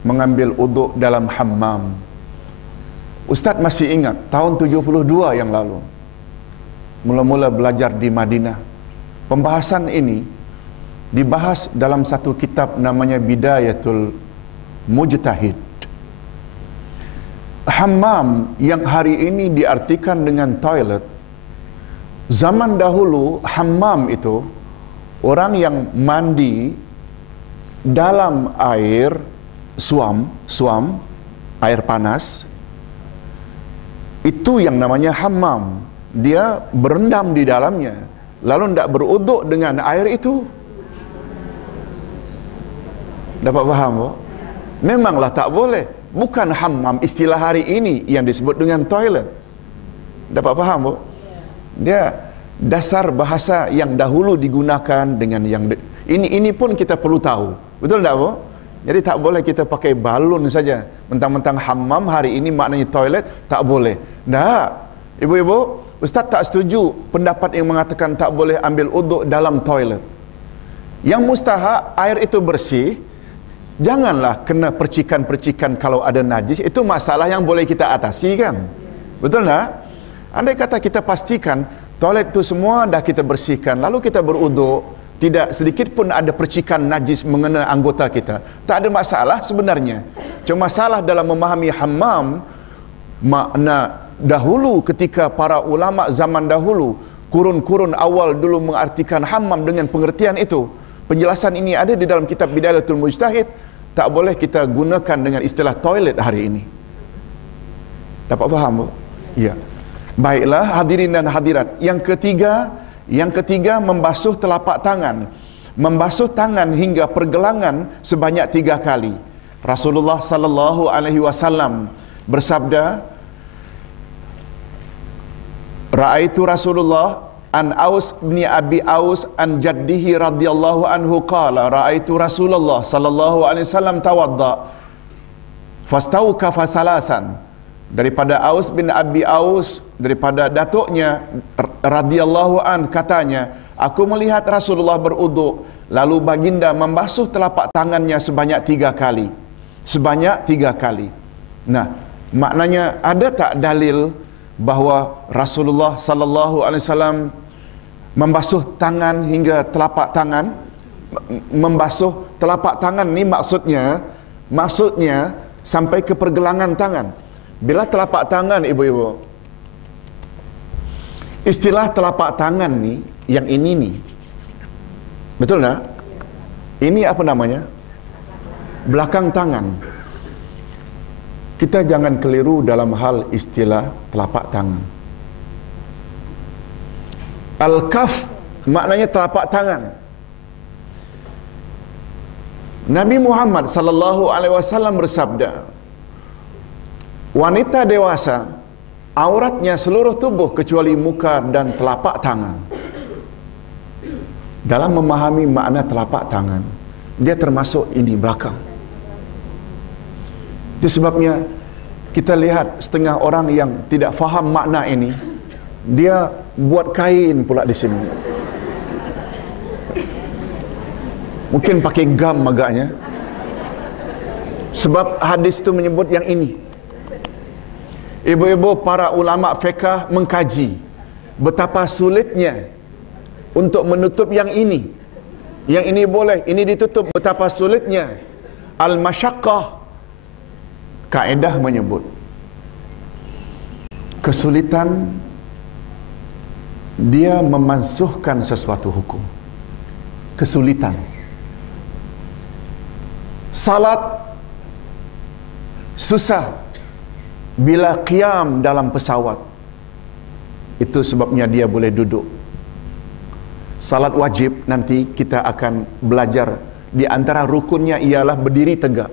mengambil uduk dalam hammam. Ustaz masih ingat tahun 72 yang lalu, mula-mula belajar di Madinah, pembahasan ini dibahas dalam satu kitab namanya Bidayatul Mujtahid. Hammam yang hari ini diartikan dengan toilet, zaman dahulu hammam itu orang yang mandi dalam air suam air panas, itu yang namanya hammam. Dia berendam di dalamnya lalu tidak beruduk dengan air itu. Dapat faham tak? Memanglah tak boleh. Bukan hammam istilah hari ini yang disebut dengan toilet. Dapat faham tak? Dia dasar bahasa yang dahulu digunakan dengan yang ini pun kita perlu tahu. Betul tak bu? Jadi tak boleh kita pakai balun saja. Mentang-mentang hammam hari ini maknanya toilet, tak boleh. Tak. Ibu-ibu, Ustaz tak setuju pendapat yang mengatakan tak boleh ambil uduk dalam toilet. Yang mustahak air itu bersih, janganlah kena percikan-percikan kalau ada najis. Itu masalah yang boleh kita atasi kan? Betul tak? Andai kata kita pastikan toilet itu semua dah kita bersihkan, lalu kita beruduk, tidak sedikit pun ada percikan najis mengenai anggota kita, tak ada masalah sebenarnya. Cuma masalah dalam memahami hammam, makna dahulu ketika para ulama zaman dahulu, kurun-kurun awal dulu mengartikan hammam dengan pengertian itu. Penjelasan ini ada di dalam kitab Bidayatul Mujtahid. Tak boleh kita gunakan dengan istilah toilet hari ini. Dapat faham? Ya. Baiklah hadirin dan hadirat. Yang ketiga membasuh telapak tangan. Membasuh tangan hingga pergelangan sebanyak 3 kali. Rasulullah sallallahu alaihi wasallam bersabda, Ra'aitu Rasulullah an Aus bin Abi Aus an jaddihi radhiyallahu anhu qala ra'aitu Rasulullah sallallahu alaihi wasallam tawadda fastauka fasalasan. Daripada Aus bin Abi Aus, daripada datuknya radhiyallahu an katanya, aku melihat Rasulullah beruduk lalu baginda membasuh telapak tangannya sebanyak 3 kali. Sebanyak 3 kali. Nah, maknanya ada tak dalil bahawa Rasulullah sallallahu alaihi wasallam membasuh tangan hingga telapak tangan. Membasuh telapak tangan ni maksudnya sampai ke pergelangan tangan. Bila telapak tangan, ibu-ibu, istilah telapak tangan ni, yang ini ni, betul tak? Ini apa namanya? Belakang tangan. Kita jangan keliru dalam hal istilah telapak tangan. Al-kaf maknanya telapak tangan. Nabi Muhammad sallallahu alaihi wasallam bersabda, wanita dewasa auratnya seluruh tubuh kecuali muka dan telapak tangan. Dalam memahami makna telapak tangan, dia termasuk ini belakang. Itu sebabnya kita lihat setengah orang yang tidak faham makna ini, dia buat kain pula di sini. Mungkin pakai gam agaknya. Sebab hadis itu menyebut yang ini. Ibu-ibu, para ulama fiqh mengkaji betapa sulitnya untuk menutup yang ini. Yang ini boleh, ini ditutup. Betapa sulitnya. Al-masyaqqah, kaedah menyebut kesulitan dia memansuhkan sesuatu hukum. Kesulitan. Salat susah bila qiyam dalam pesawat. Itu sebabnya dia boleh duduk. Salat wajib nanti kita akan belajar di antara rukunnya ialah berdiri tegak.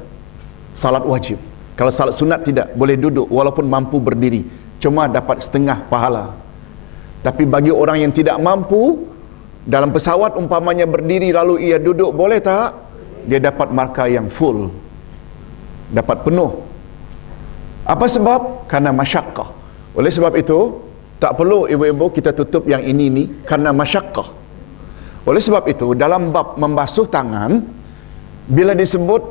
Salat wajib. Kalau salat sunat tidak, boleh duduk walaupun mampu berdiri, cuma dapat setengah pahala. Tapi bagi orang yang tidak mampu, dalam pesawat umpamanya berdiri lalu ia duduk, boleh tak? Dia dapat markah yang full, dapat penuh. Apa sebab? Karena masyaqqah. Oleh sebab itu, tak perlu ibu-ibu kita tutup yang ini ni karena masyaqqah. Oleh sebab itu, dalam bab membasuh tangan, bila disebut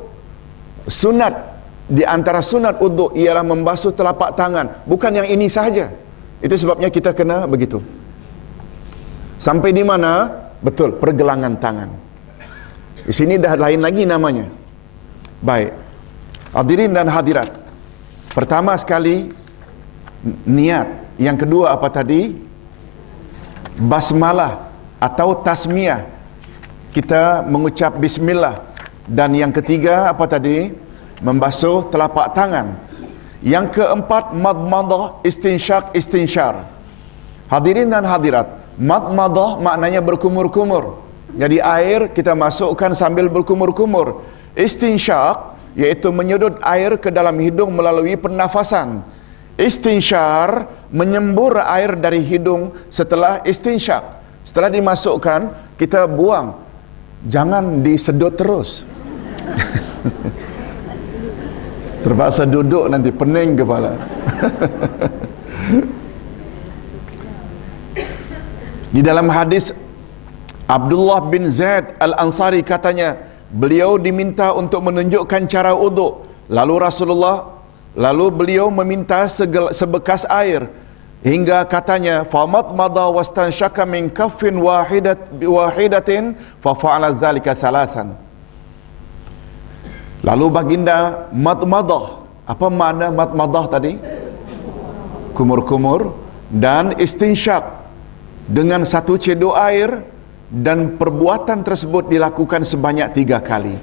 sunat, di antara sunat wudu ialah membasuh telapak tangan, bukan yang ini sahaja. Itu sebabnya kita kena begitu. Sampai di mana? Betul, pergelangan tangan. Di sini dah lain lagi namanya. Baik. Hadirin dan hadirat. Pertama sekali niat. Yang kedua apa tadi? Basmalah atau tasmiyah. Kita mengucap bismillah. Dan yang ketiga apa tadi? Membasuh telapak tangan. Yang keempat madmadah, istinsyar. Hadirin dan hadirat, madmadah maknanya berkumur-kumur. Jadi air kita masukkan sambil berkumur-kumur. Istinsyaq iaitu menyedut air ke dalam hidung melalui pernafasan. Istinsyar menyembur air dari hidung setelah istinsyaq. Setelah dimasukkan, kita buang. Jangan disedut terus. Terpaksa duduk nanti pening kepala. Di dalam hadis Abdullah bin Zaid Al-Ansari katanya, beliau diminta untuk menunjukkan cara uduk. Lalu beliau meminta sebekas air hingga katanya famadmada wastansyaka min kaffin wahidatin fa fa'ala dzalika thalathan. Lalu baginda madmadah. Apa makna madmadah tadi? Kumur-kumur dan istinsyaq dengan satu cedok air, dan perbuatan tersebut dilakukan sebanyak 3 kali.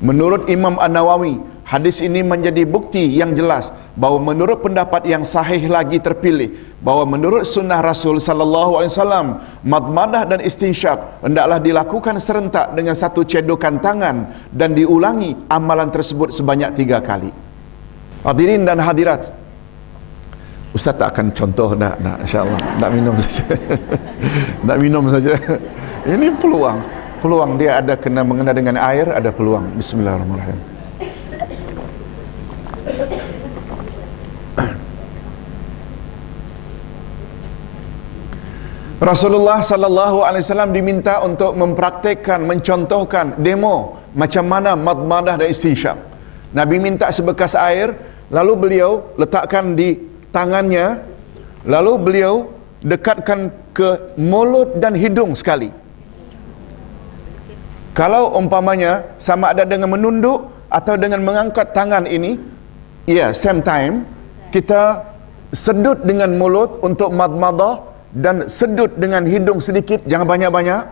Menurut Imam An-Nawawi, hadis ini menjadi bukti yang jelas bahawa menurut pendapat yang sahih lagi terpilih, bahawa menurut sunnah Rasul sallallahu alaihi wasallam, madmadah dan istinsyaq hendaklah dilakukan serentak dengan satu cedokan tangan dan diulangi amalan tersebut sebanyak 3 kali. Hadirin dan hadirat, Ustaz tak akan contoh dah, insya-Allah. Nak minum saja. Nak minum saja. Ini peluang dia ada kena mengena dengan air, ada peluang. Bismillahirrahmanirrahim. Rasulullah sallallahu alaihi wasallam diminta untuk mempraktikkan, mencontohkan demo macam mana madmadah dan istinsyaq. Nabi minta sebekas air, lalu beliau letakkan di tangannya, lalu beliau dekatkan ke mulut dan hidung sekali. Kalau umpamanya sama ada dengan menunduk atau dengan mengangkat tangan ini, ya, same time, kita sedut dengan mulut untuk madmadah dan sedut dengan hidung sedikit, jangan banyak-banyak.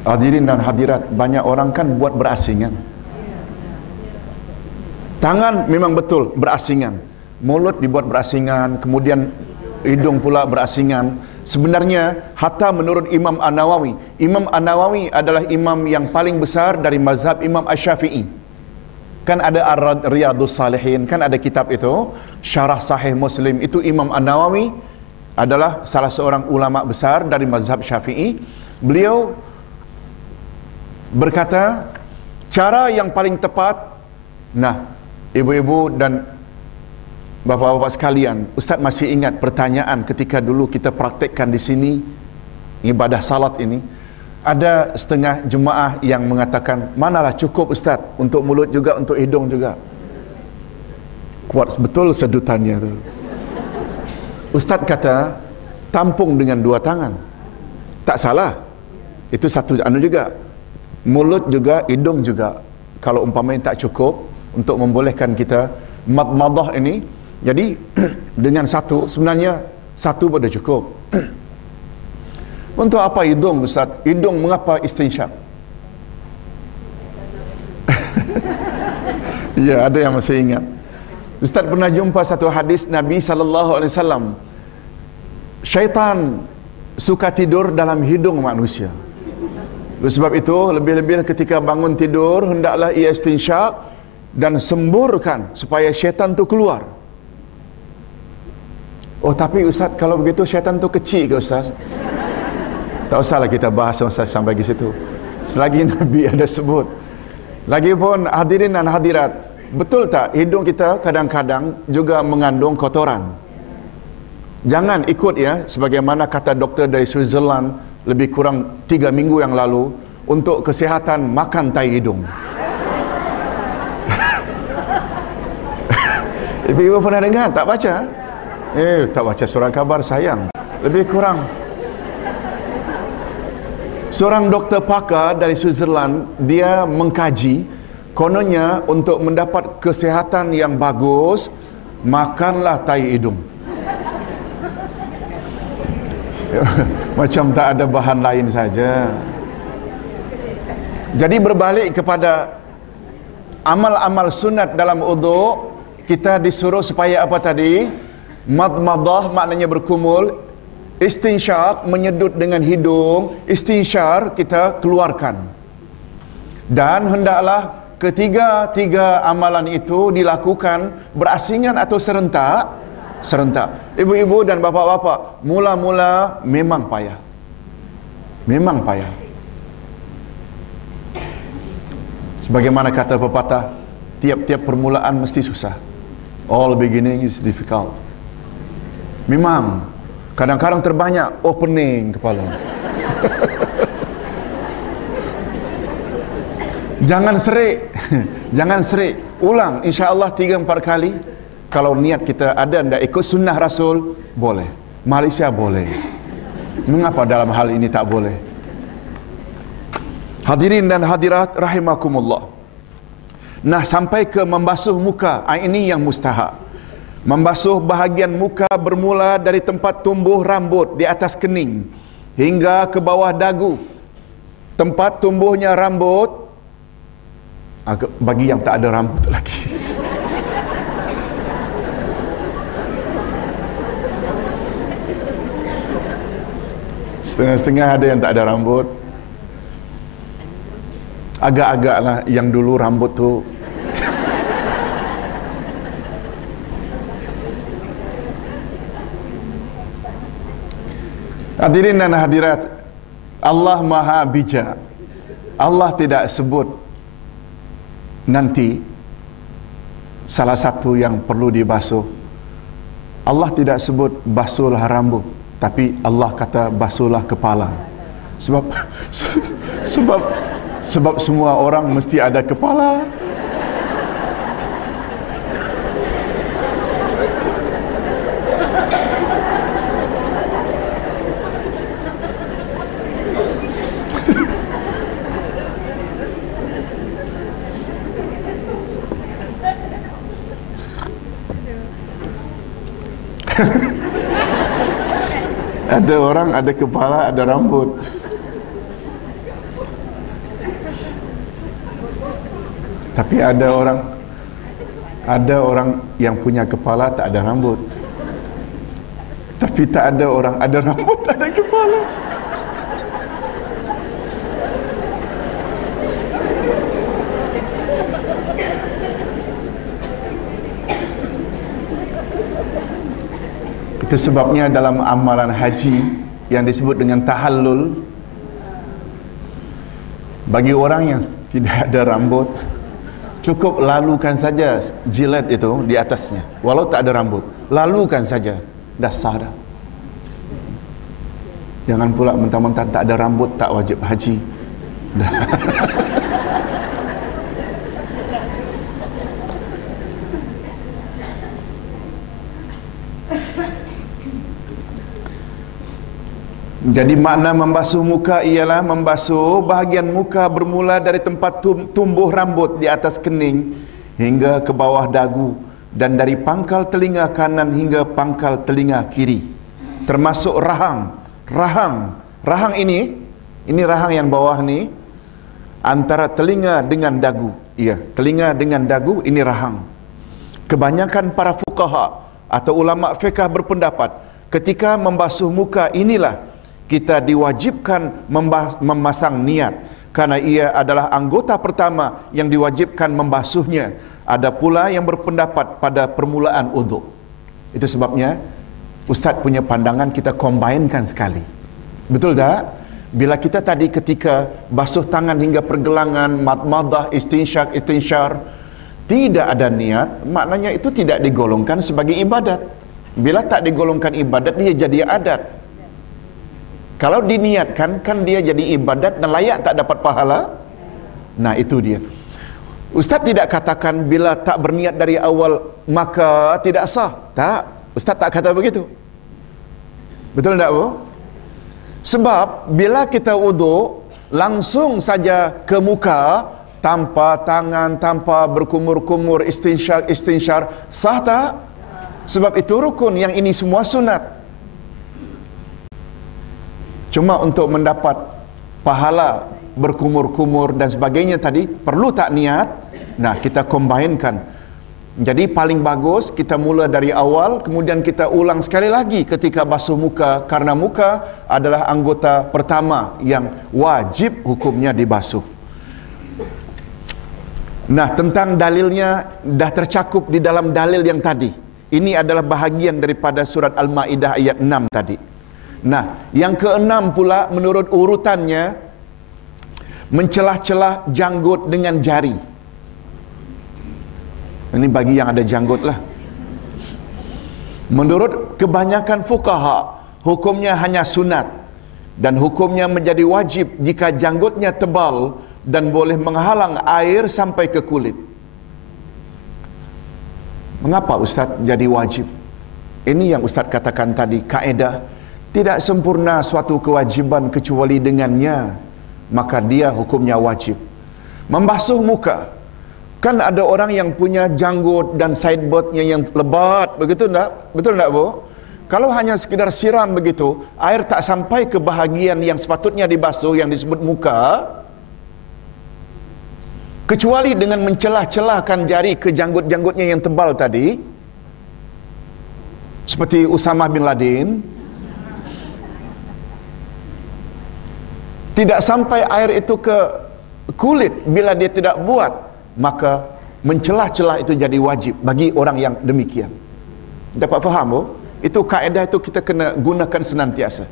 Hadirin dan hadirat, banyak orang kan buat berasingan. Tangan memang betul berasingan, mulut dibuat berasingan, kemudian hidung pula berasingan. Sebenarnya hatta menurut Imam An-Nawawi, Imam An-Nawawi adalah imam yang paling besar dari mazhab Imam Asy-Syafi'i. Kan ada Riyadhus Salihin, kan ada kitab itu, Syarah Sahih Muslim, itu Imam An-Nawawi adalah salah seorang ulama besar dari mazhab Syafi'i. Beliau berkata, cara yang paling tepat, nah, ibu-ibu dan bapa-bapa sekalian, Ustaz masih ingat pertanyaan ketika dulu kita praktekkan di sini ibadah salat ini. Ada setengah jemaah yang mengatakan, manalah cukup Ustaz, untuk mulut juga, untuk hidung juga. Kuat betul sedutannya tu. Ustaz kata, tampung dengan 2 tangan. Tak salah. Itu satu anu juga. Mulut juga, hidung juga. Kalau umpamanya tak cukup untuk membolehkan kita madmadah ini, jadi dengan satu, sebenarnya satu pun dah cukup. Untuk apa hidung Ustaz? Hidung mengapa istinsyak? Ya, ada yang masih ingat. Ustaz pernah jumpa satu hadis Nabi SAW. Syaitan suka tidur dalam hidung manusia. Oleh sebab itu, lebih-lebih ketika bangun tidur, hendaklah ia istinsyak dan semburkan supaya syaitan tu keluar. Oh, tapi Ustaz, kalau begitu syaitan tu kecil ke Ustaz? Tak usahlah kita bahas sampai ke situ. Selagi Nabi ada sebut. Lagipun hadirin dan hadirat, betul tak hidung kita kadang-kadang juga mengandung kotoran? Jangan ikut ya, sebagaimana kata doktor dari Switzerland lebih kurang 3 minggu yang lalu, untuk kesihatan makan tai hidung. Ibu-ibu pernah dengar? Tak baca? Tak baca surat khabar, sayang. Lebih kurang. Seorang doktor pakar dari Switzerland, dia mengkaji, kononnya untuk mendapat kesihatan yang bagus, makanlah tai hidung. Macam tak ada bahan lain saja. Jadi berbalik kepada amal-amal sunat dalam wudu, kita disuruh supaya apa tadi? Madmadah maknanya berkumul, istinsyak menyedut dengan hidung, istinsyar kita keluarkan. Dan hendaklah ketiga-tiga amalan itu dilakukan berasingan atau serentak. Ibu-ibu dan bapa-bapa, mula-mula memang payah. Memang payah. Sebagaimana kata pepatah, tiap-tiap permulaan mesti susah. All beginning is difficult. Memang kadang-kadang terbanyak pening kepala. Jangan serik. Jangan serik. Ulang insya-Allah 3-4 kali. Kalau niat kita ada ndak ikut sunnah Rasul, boleh. Malaysia boleh. Mengapa dalam hal ini tak boleh? Hadirin dan hadirat rahimakumullah. Nah, sampai ke membasuh muka, ini yang mustahab. Membasuh bahagian muka bermula dari tempat tumbuh rambut di atas kening hingga ke bawah dagu. Tempat tumbuhnya rambut, bagi yang tak ada rambut lagi. Setengah-setengah ada yang tak ada rambut. Agak-agaklah yang dulu rambut tu. Hadirin dan hadirat, Allah Maha Bijak. Allah tidak sebut nanti salah satu yang perlu dibasuh. Allah tidak sebut basuhlah rambut, tapi Allah kata basuhlah kepala. Sebab semua orang mesti ada kepala. Ada orang ada kepala, ada rambut. Tapi ada orang yang punya kepala tak ada rambut. Tapi tak ada orang ada rambut tak ada kepala. Itu sebabnya dalam amalan haji yang disebut dengan tahallul, bagi orang yang tidak ada rambut, cukup lalukan saja jilat itu di atasnya, walau tak ada rambut, lalukan saja, dah sah dah. Jangan pula mentang-mentang tak ada rambut tak wajib haji. Dah. Jadi makna membasuh muka ialah membasuh bahagian muka bermula dari tempat tumbuh rambut di atas kening hingga ke bawah dagu, dan dari pangkal telinga kanan hingga pangkal telinga kiri, termasuk rahang. Rahang ini rahang yang bawah ni, antara telinga dengan dagu. Iya, telinga dengan dagu ini rahang. Kebanyakan para fuqaha atau ulama fiqh berpendapat ketika membasuh muka inilah kita diwajibkan memasang niat, karena ia adalah anggota pertama yang diwajibkan membasuhnya. Ada pula yang berpendapat pada permulaan uduk. Itu sebabnya Ustaz punya pandangan kita combinekan sekali. Betul tak? Bila kita tadi ketika basuh tangan hingga pergelangan, madmadah, istinsyar, tidak ada niat, maknanya itu tidak digolongkan sebagai ibadat. Bila tak digolongkan ibadat, dia jadi adat. Kalau diniatkan, kan dia jadi ibadat dan layak tak dapat pahala. Nah, itu dia. Ustaz tidak katakan bila tak berniat dari awal maka tidak sah. Tak, Ustaz tak kata begitu. Betul tak, Bu? Sebab bila kita wuduk langsung saja ke muka, tanpa tangan, tanpa berkumur-kumur, istinsyar, sah tak? Sebab itu rukun, yang ini semua sunat. Cuma untuk mendapat pahala berkumur-kumur dan sebagainya tadi, perlu tak niat? Nah, kita combinekan. Jadi paling bagus kita mula dari awal, kemudian kita ulang sekali lagi ketika basuh muka, karena muka adalah anggota pertama yang wajib hukumnya dibasuh. Nah, tentang dalilnya dah tercakup di dalam dalil yang tadi. Ini adalah bahagian daripada surat Al-Ma'idah ayat 6 tadi. Nah, yang keenam pula menurut urutannya, mencelah-celah janggut dengan jari. Ini bagi yang ada janggut lah. Menurut kebanyakan fuqaha, hukumnya hanya sunat, dan hukumnya menjadi wajib jika janggutnya tebal dan boleh menghalang air sampai ke kulit. Mengapa Ustaz jadi wajib? Ini yang Ustaz katakan tadi, kaedah tidak sempurna suatu kewajiban kecuali dengannya, maka dia hukumnya wajib. Membasuh muka, kan ada orang yang punya janggut dan sideboardnya yang lebat, begitu tak? Betul tak, Bu? Kalau hanya sekedar siram begitu, air tak sampai ke bahagian yang sepatutnya dibasuh yang disebut muka, kecuali dengan mencelah-celahkan jari ke janggut-janggutnya yang tebal tadi, seperti Usamah bin Laden. Tidak sampai air itu ke kulit. Bila dia tidak buat, maka mencelah-celah itu jadi wajib bagi orang yang demikian. Dapat faham, Bu? Itu kaedah itu kita kena gunakan senantiasa.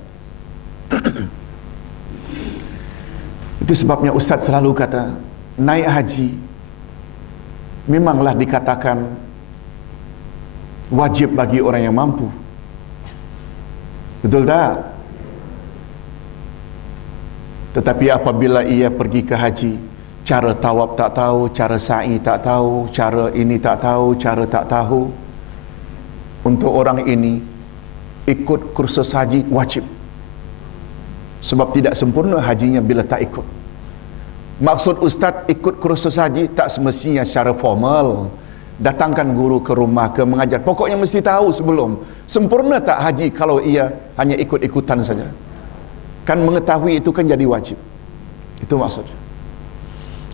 Itu sebabnya Ustaz selalu kata, naik haji memanglah dikatakan wajib bagi orang yang mampu. Betul tak? Tetapi apabila ia pergi ke haji, cara tawaf tak tahu, cara sa'i tak tahu, cara ini tak tahu, cara tak tahu, untuk orang ini ikut kursus haji wajib. Sebab tidak sempurna hajinya bila tak ikut. Maksud Ustaz ikut kursus haji tak semestinya secara formal. Datangkan guru ke rumah ke mengajar. Pokoknya mesti tahu sebelum. Sempurna tak haji kalau ia hanya ikut-ikutan saja? Kan mengetahui itu kan jadi wajib. Itu maksudnya.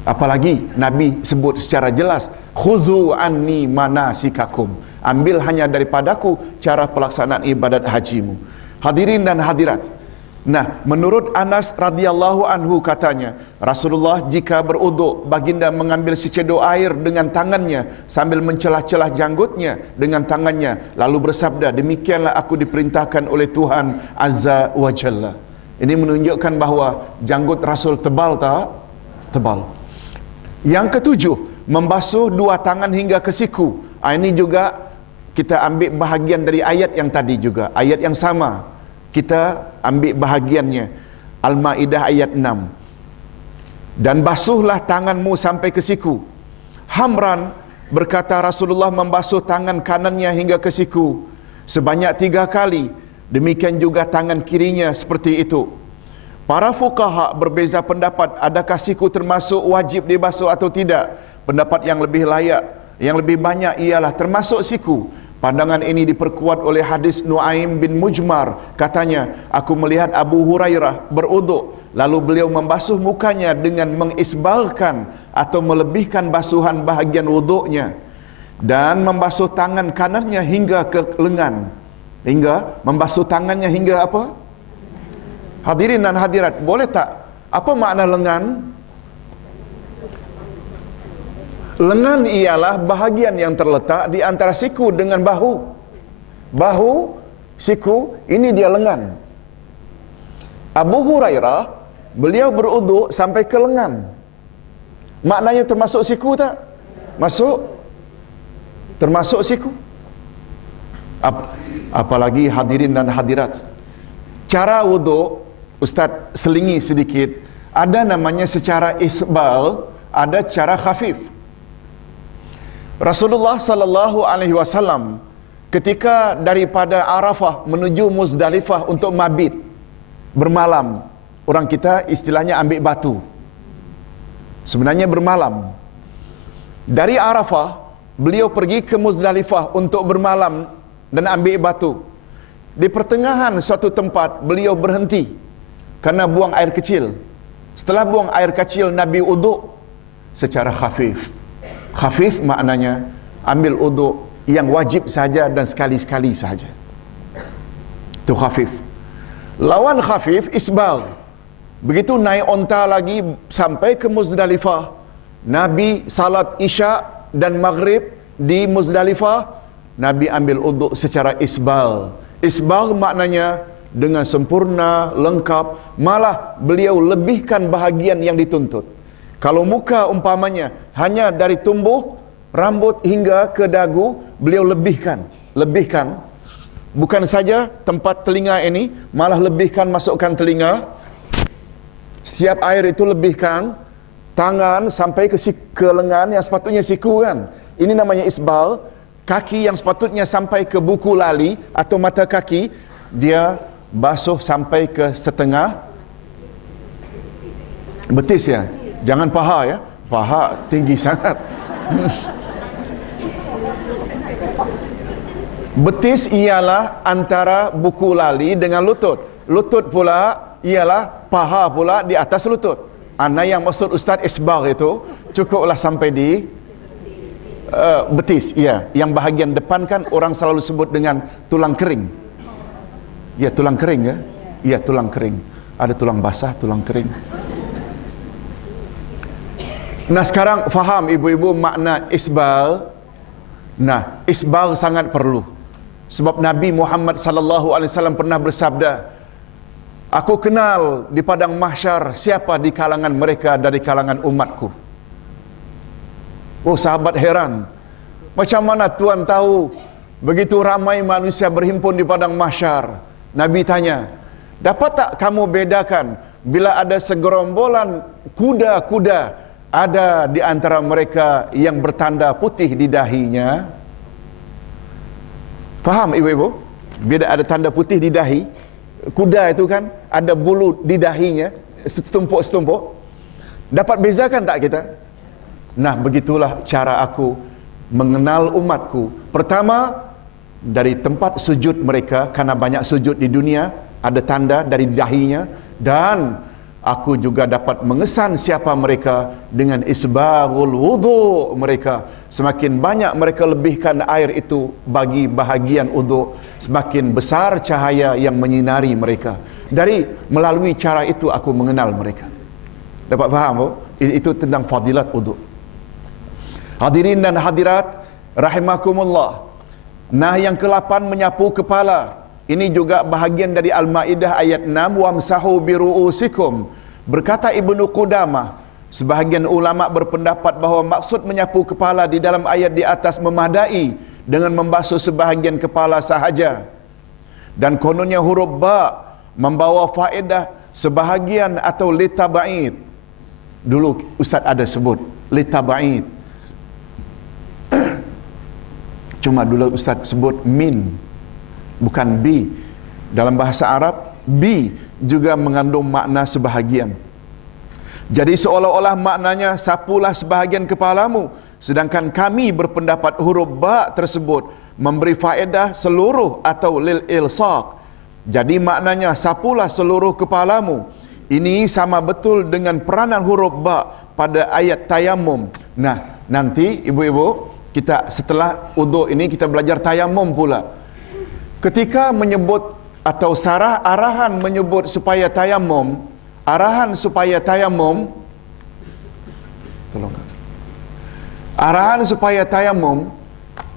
Apalagi Nabi sebut secara jelas, khuzu anni manasikakum. Ambil hanya daripadaku cara pelaksanaan ibadat hajimu. Hadirin dan hadirat. Nah, menurut Anas radhiyallahu anhu katanya, Rasulullah jika beruduk, baginda mengambil secedok air dengan tangannya sambil mencelah-celah janggutnya dengan tangannya, lalu bersabda, demikianlah aku diperintahkan oleh Tuhan Azza wa Jalla. Ini menunjukkan bahawa janggut Rasul tebal tak? Tebal. Yang ketujuh, membasuh dua tangan hingga ke siku. Ini juga kita ambil bahagian dari ayat yang tadi juga, ayat yang sama. Kita ambil bahagiannya. Al-Maidah ayat 6. Dan basuhlah tanganmu sampai ke siku. Hamran berkata Rasulullah membasuh tangan kanannya hingga ke siku sebanyak 3 kali. Demikian juga tangan kirinya seperti itu. Para fuqaha berbeza pendapat, adakah siku termasuk wajib dibasuh atau tidak. Pendapat yang lebih layak, yang lebih banyak ialah termasuk siku. Pandangan ini diperkuat oleh hadis Nuaim bin Mujmar. Katanya, aku melihat Abu Hurairah beruduk, lalu beliau membasuh mukanya dengan mengisbalkan atau melebihkan basuhan bahagian wuduknya, dan membasuh tangan kanannya hingga ke lengan. Hingga membasuh tangannya hingga apa? Hadirin dan hadirat, boleh tak? Apa makna lengan? Lengan ialah bahagian yang terletak di antara siku dengan bahu. Bahu, siku, ini dia lengan. Abu Hurairah, beliau beruduk sampai ke lengan. Maknanya termasuk siku tak? Masuk? Termasuk siku? Apalagi hadirin dan hadirat, cara wuduk, Ustaz selingi sedikit. Ada namanya secara isbal, ada cara khafif. Rasulullah sallallahu alaihi wasallam ketika daripada Arafah menuju Muzdalifah untuk mabit, bermalam. Orang kita istilahnya ambil batu. Sebenarnya bermalam. Dari Arafah beliau pergi ke Muzdalifah untuk bermalam dan ambil batu. Di pertengahan suatu tempat beliau berhenti karena buang air kecil. Setelah buang air kecil, Nabi uduk secara khafif. Khafif maknanya ambil uduk yang wajib saja dan sekali-sekali saja. Itu khafif. Lawan khafif isbal. Begitu naik onta lagi sampai ke Muzdalifah, Nabi salat Isya dan Maghrib di Muzdalifah, Nabi ambil uduk secara isbal. Isbal maknanya dengan sempurna, lengkap, malah beliau lebihkan bahagian yang dituntut. Kalau muka umpamanya hanya dari tumbuh rambut hingga ke dagu, beliau lebihkan. Bukan saja tempat telinga ini, malah lebihkan, masukkan telinga. Setiap air itu lebihkan. Tangan sampai ke lengan yang sepatutnya siku kan. Ini namanya isbal. Kaki yang sepatutnya sampai ke buku lali atau mata kaki, dia basuh sampai ke setengah betis ya. Jangan paha ya. Paha tinggi sangat. Betis ialah antara buku lali dengan lutut. Lutut pula ialah paha pula di atas lutut. Yang maksud Ustaz isbagh itu cukuplah sampai di betis. Ya, yang bahagian depan kan orang selalu sebut dengan tulang kering. Ya, tulang kering ya. Ya, tulang kering. Ada tulang basah, tulang kering. Nah, sekarang faham ibu-ibu makna isbal. Nah, isbal sangat perlu. Sebab Nabi Muhammad sallallahu alaihi wasallam pernah bersabda, aku kenal di padang mahsyar siapa di kalangan mereka dari kalangan umatku. Oh, sahabat heran. Macam mana Tuhan tahu begitu ramai manusia berhimpun di padang mahsyar? Nabi tanya, dapat tak kamu bedakan bila ada segerombolan kuda-kuda ada di antara mereka yang bertanda putih di dahinya? Faham ibu-ibu? Bila ada tanda putih di dahi, kuda itu kan ada bulu di dahinya, setumpuk-setumpuk. Dapat bezakan tak kita? Nah, begitulah cara aku mengenal umatku. Pertama, dari tempat sujud mereka, karena banyak sujud di dunia, ada tanda dari dahinya. Dan aku juga dapat mengesan siapa mereka dengan isbaghul wudu mereka. Semakin banyak mereka lebihkan air itu bagi bahagian wudu, semakin besar cahaya yang menyinari mereka. Melalui cara itu aku mengenal mereka. Dapat faham? Itu tentang fadilat wudu. Hadirin dan hadirat rahimakumullah. Nah, yang ke-8 menyapu kepala. Ini juga bahagian dari Al-Maidah ayat 6, wamsahu biru'usikum. Berkata Ibnu Qudamah, sebahagian ulama berpendapat bahawa maksud menyapu kepala di dalam ayat di atas memadai dengan membasuh sebahagian kepala sahaja. Dan kononnya huruf ba membawa faedah sebahagian atau litaba'id. Dulu Ustaz ada sebut litaba'id. Cuma dulu Ustaz sebut min, bukan bi. Dalam bahasa Arab, bi juga mengandung makna sebahagian. Jadi seolah-olah maknanya sapulah sebahagian kepalamu. Sedangkan kami berpendapat huruf ba tersebut memberi faedah seluruh atau lil ilsaq. Jadi maknanya sapulah seluruh kepalamu. Ini sama betul dengan peranan huruf ba pada ayat tayammum. Nah, nanti ibu-ibu, kita setelah wudu ini kita belajar tayammum pula. Ketika menyebut atau arahan menyebut supaya tayammum, arahan supaya tayammum,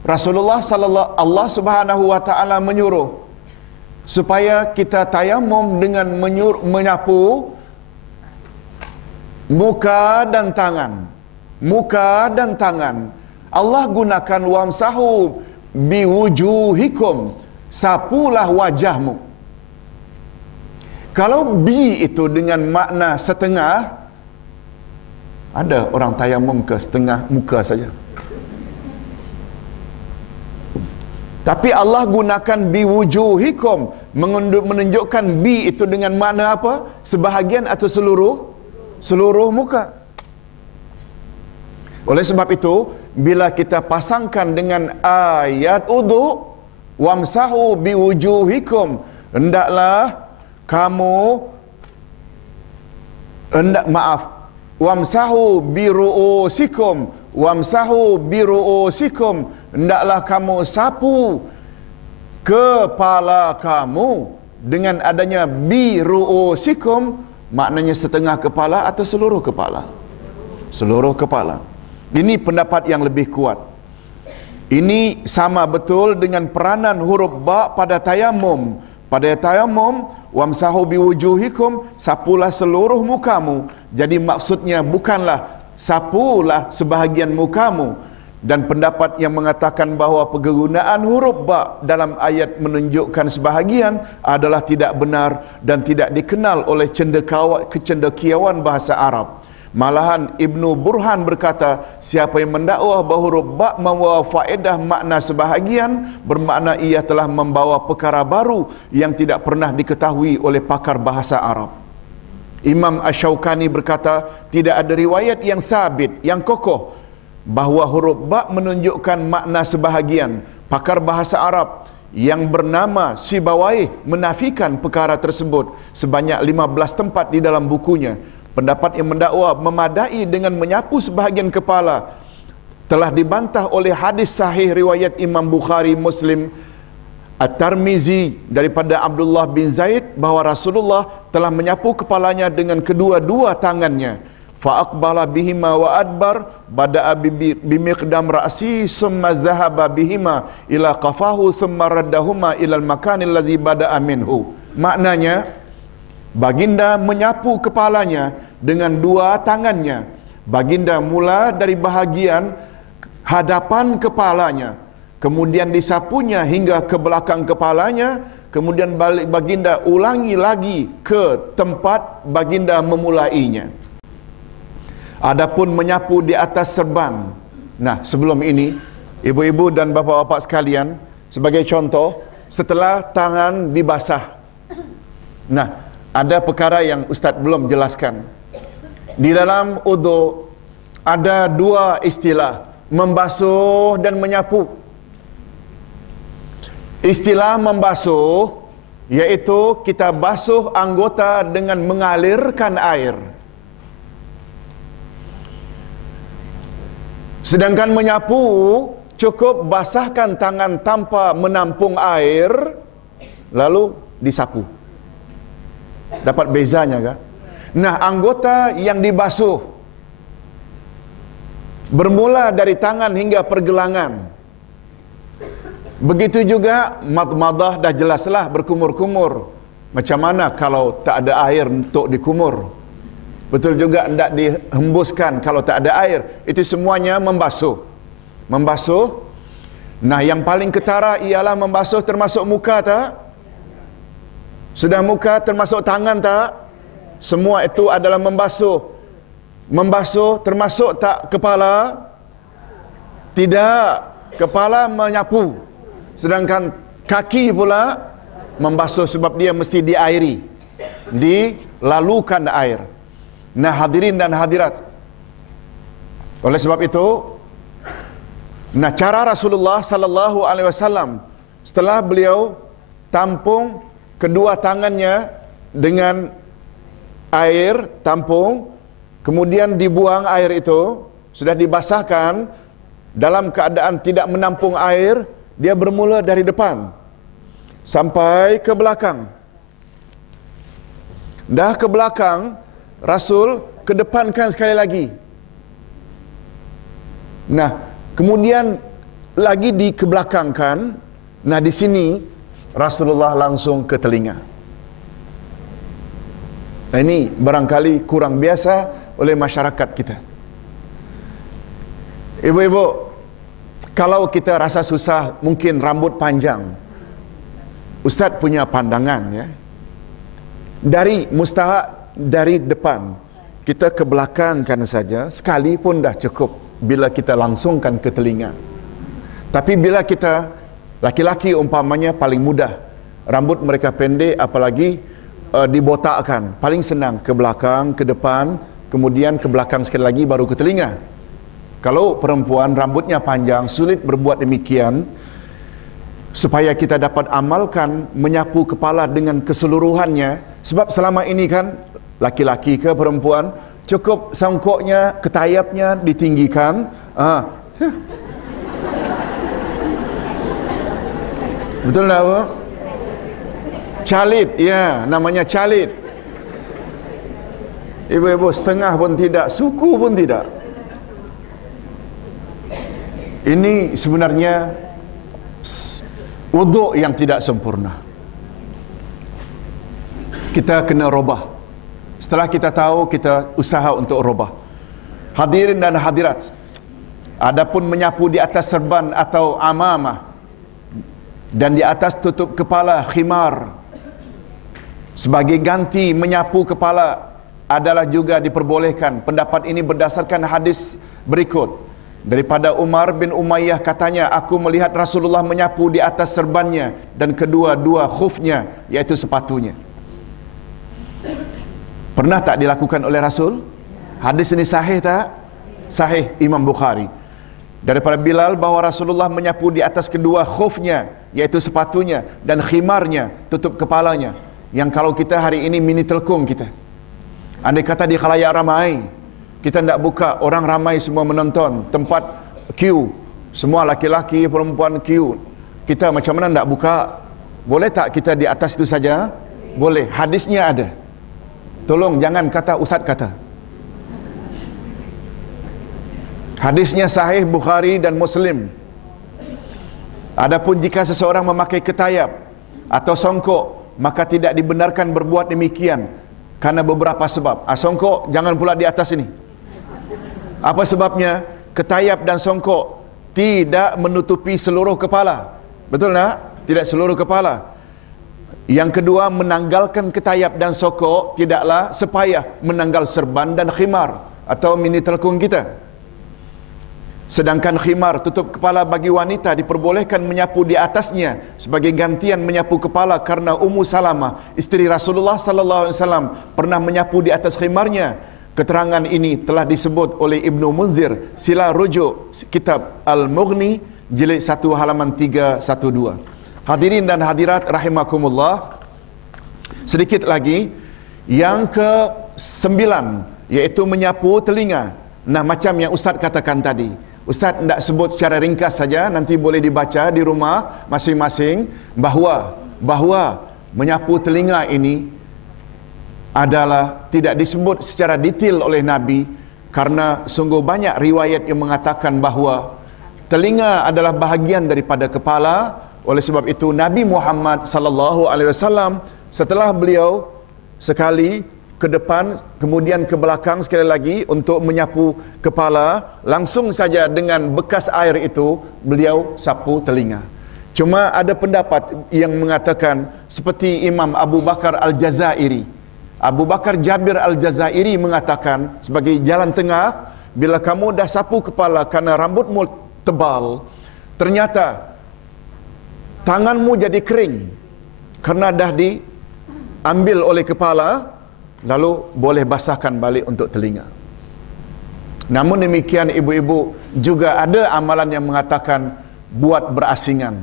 Rasulullah Allah Subhanahu wa taala menyuruh supaya kita tayammum dengan menyapu muka dan tangan. Muka dan tangan. Allah gunakan wamsahu biwujuhikum, sapulah wajahmu. Kalau bi itu dengan makna setengah, ada orang tayammum ke setengah muka saja. Tapi Allah gunakan biwujuhikum, menunjukkan bi itu dengan makna apa? Sebahagian atau seluruh muka. Oleh sebab itu, bila kita pasangkan dengan ayat wudu, wamsahu biwujuhikum, wamsahu biru'usikum, hendaklah kamu sapu kepala kamu. Dengan adanya biru'usikum, maknanya setengah kepala atau seluruh kepala. Seluruh kepala. Ini pendapat yang lebih kuat. Ini sama betul dengan peranan huruf ba pada tayammum. Pada tayammum, wamsahu biwujuhikum, sapulah seluruh mukamu. Jadi maksudnya bukanlah sapulah sebahagian mukamu. Dan pendapat yang mengatakan bahawa penggunaan huruf ba dalam ayat menunjukkan sebahagian adalah tidak benar dan tidak dikenal oleh kecendekiawan bahasa Arab. Malahan Ibnu Burhan berkata, siapa yang mendakwah bahawa huruf ba membawa faedah makna sebahagian, bermakna ia telah membawa perkara baru yang tidak pernah diketahui oleh pakar bahasa Arab. Imam Asy-Syaukani berkata, tidak ada riwayat yang sabit, yang kokoh bahawa huruf ba menunjukkan makna sebahagian. Pakar bahasa Arab yang bernama Sibawaih menafikan perkara tersebut sebanyak 15 tempat di dalam bukunya. Pendapat yang mendakwa memadai dengan menyapu sebahagian kepala telah dibantah oleh hadis sahih riwayat Imam Bukhari, Muslim, At-Tirmizi daripada Abdullah bin Zaid bahawa Rasulullah telah menyapu kepalanya dengan kedua-dua tangannya. Fa aqbala bihima wa adbar, bada'a bimiqdam ra'si summa dhahaba bihima ila qafahu summa raddahuma ila al-makan alladhi bada'a minhu. Maknanya, baginda menyapu kepalanya dengan dua tangannya. Baginda mula dari bahagian hadapan kepalanya, kemudian disapunya hingga ke belakang kepalanya, kemudian balik baginda ulangi lagi ke tempat baginda memulainya. Adapun menyapu di atas serban. Nah, sebelum ini, ibu-ibu dan bapa-bapa sekalian, sebagai contoh, setelah tangan dibasah. Nah, ada perkara yang Ustaz belum jelaskan. Di dalam wudu ada dua istilah. membasuh dan menyapu. Istilah membasuh iaitu kita basuh anggota dengan mengalirkan air. Sedangkan menyapu cukup basahkan tangan tanpa menampung air lalu disapu. Dapat bezanya kah? Nah, anggota yang dibasuh bermula dari tangan hingga pergelangan. Begitu juga madmadah dah jelaslah berkumur-kumur. Macam mana kalau tak ada air untuk dikumur? Betul juga hendak dihembuskan kalau tak ada air. Itu semuanya membasuh. Membasuh. Nah, yang paling ketara ialah membasuh termasuk muka tak? Sudah muka termasuk tangan tak? Semua itu adalah membasuh. Membasuh termasuk tak kepala? Tidak. Kepala menyapu. Sedangkan kaki pula membasuh sebab dia mesti diairi. Dilalukan air. Nah, hadirin dan hadirat. Oleh sebab itu, nah cara Rasulullah sallallahu alaihi wasallam setelah beliau tampung kedua tangannya dengan air, tampung, kemudian dibuang air itu, sudah dibasahkan dalam keadaan tidak menampung air, dia bermula dari depan sampai ke belakang. Dah ke belakang, Rasul kedepankan sekali lagi. Nah, kemudian lagi dikebelakangkan. Nah, di sini Rasulullah langsung ke telinga. Nah, ini barangkali kurang biasa oleh masyarakat kita. Ibu-ibu, kalau kita rasa susah mungkin rambut panjang, Ustaz punya pandangan ya. Dari mustahak dari depan kita ke belakangkan saja, sekali pun dah cukup bila kita langsungkan ke telinga. Tapi bila kita laki-laki umpamanya paling mudah, rambut mereka pendek apalagi dibotakkan, paling senang ke belakang, ke depan, kemudian ke belakang sekali lagi baru ke telinga. Kalau perempuan rambutnya panjang, sulit berbuat demikian. Supaya kita dapat amalkan menyapu kepala dengan keseluruhannya. Sebab selama ini kan laki-laki ke perempuan cukup sangkoknya, ketayapnya ditinggikan. Betul tak apa? Calit, ya, namanya calit. Ibu-ibu setengah pun tidak, suku pun tidak. Ini sebenarnya wuduk yang tidak sempurna. Kita kena robah. Setelah kita tahu, kita usaha untuk robah. Hadirin dan hadirat, adapun menyapu di atas serban atau amamah dan di atas tutup kepala khimar sebagai ganti menyapu kepala adalah juga diperbolehkan. Pendapat ini berdasarkan hadis berikut. Daripada Umar bin Umayyah katanya, aku melihat Rasulullah menyapu di atas serbannya dan kedua-dua khufnya, iaitu sepatunya. Pernah tak dilakukan oleh Rasul? Hadis ini sahih tak? Sahih Imam Bukhari. Daripada Bilal bahawa Rasulullah menyapu di atas kedua khufnya, iaitu sepatunya, dan khimarnya, tutup kepalanya. Yang kalau kita hari ini mini telkung kita. Andai kata di khalayak ramai, kita tidak buka, orang ramai semua menonton, tempat queue, semua laki-laki, perempuan queue. Kita macam mana tidak buka? Boleh tak kita di atas itu saja? Boleh, hadisnya ada. Tolong jangan kata ustaz kata. Hadisnya sahih Bukhari dan Muslim. Adapun jika seseorang memakai ketayap atau songkok, maka tidak dibenarkan berbuat demikian karena beberapa sebab. Songkok jangan pula di atas ini. Apa sebabnya? Ketayap dan songkok tidak menutupi seluruh kepala. Betul tak? Tidak seluruh kepala. Yang kedua, menanggalkan ketayap dan songkok tidaklah sepayah menanggal serban dan khimar atau mini telkung kita. Sedangkan khimar tutup kepala bagi wanita diperbolehkan menyapu di atasnya sebagai gantian menyapu kepala karena Ummu Salamah isteri Rasulullah sallallahu alaihi wasallam pernah menyapu di atas khimarnya Keterangan ini telah disebut oleh Ibnu Munzir. Sila rujuk kitab Al-Mughni jilid 1 halaman 312. Hadirin dan hadirat rahimakumullah, sedikit lagi yang ke-9, iaitu menyapu telinga. Nah, macam yang Ustaz katakan tadi, Ustaz tidak sebut secara ringkas saja, nanti boleh dibaca di rumah masing-masing, bahawa menyapu telinga ini adalah tidak disebut secara detail oleh Nabi, karena sungguh banyak riwayat yang mengatakan bahawa telinga adalah bahagian daripada kepala. Oleh sebab itu Nabi Muhammad sallallahu alaihi wasallam setelah beliau sekali ke depan kemudian ke belakang sekali lagi untuk menyapu kepala, langsung saja dengan bekas air itu beliau sapu telinga. Cuma ada pendapat yang mengatakan seperti Imam Abu Bakar Al-Jazairi. Abu Bakar Jabir Al-Jazairi mengatakan sebagai jalan tengah, bila kamu dah sapu kepala karena rambutmu tebal, ternyata tanganmu jadi kering karena dah diambil oleh kepala, lalu boleh basahkan balik untuk telinga. Namun demikian ibu-ibu, juga ada amalan yang mengatakan buat berasingan.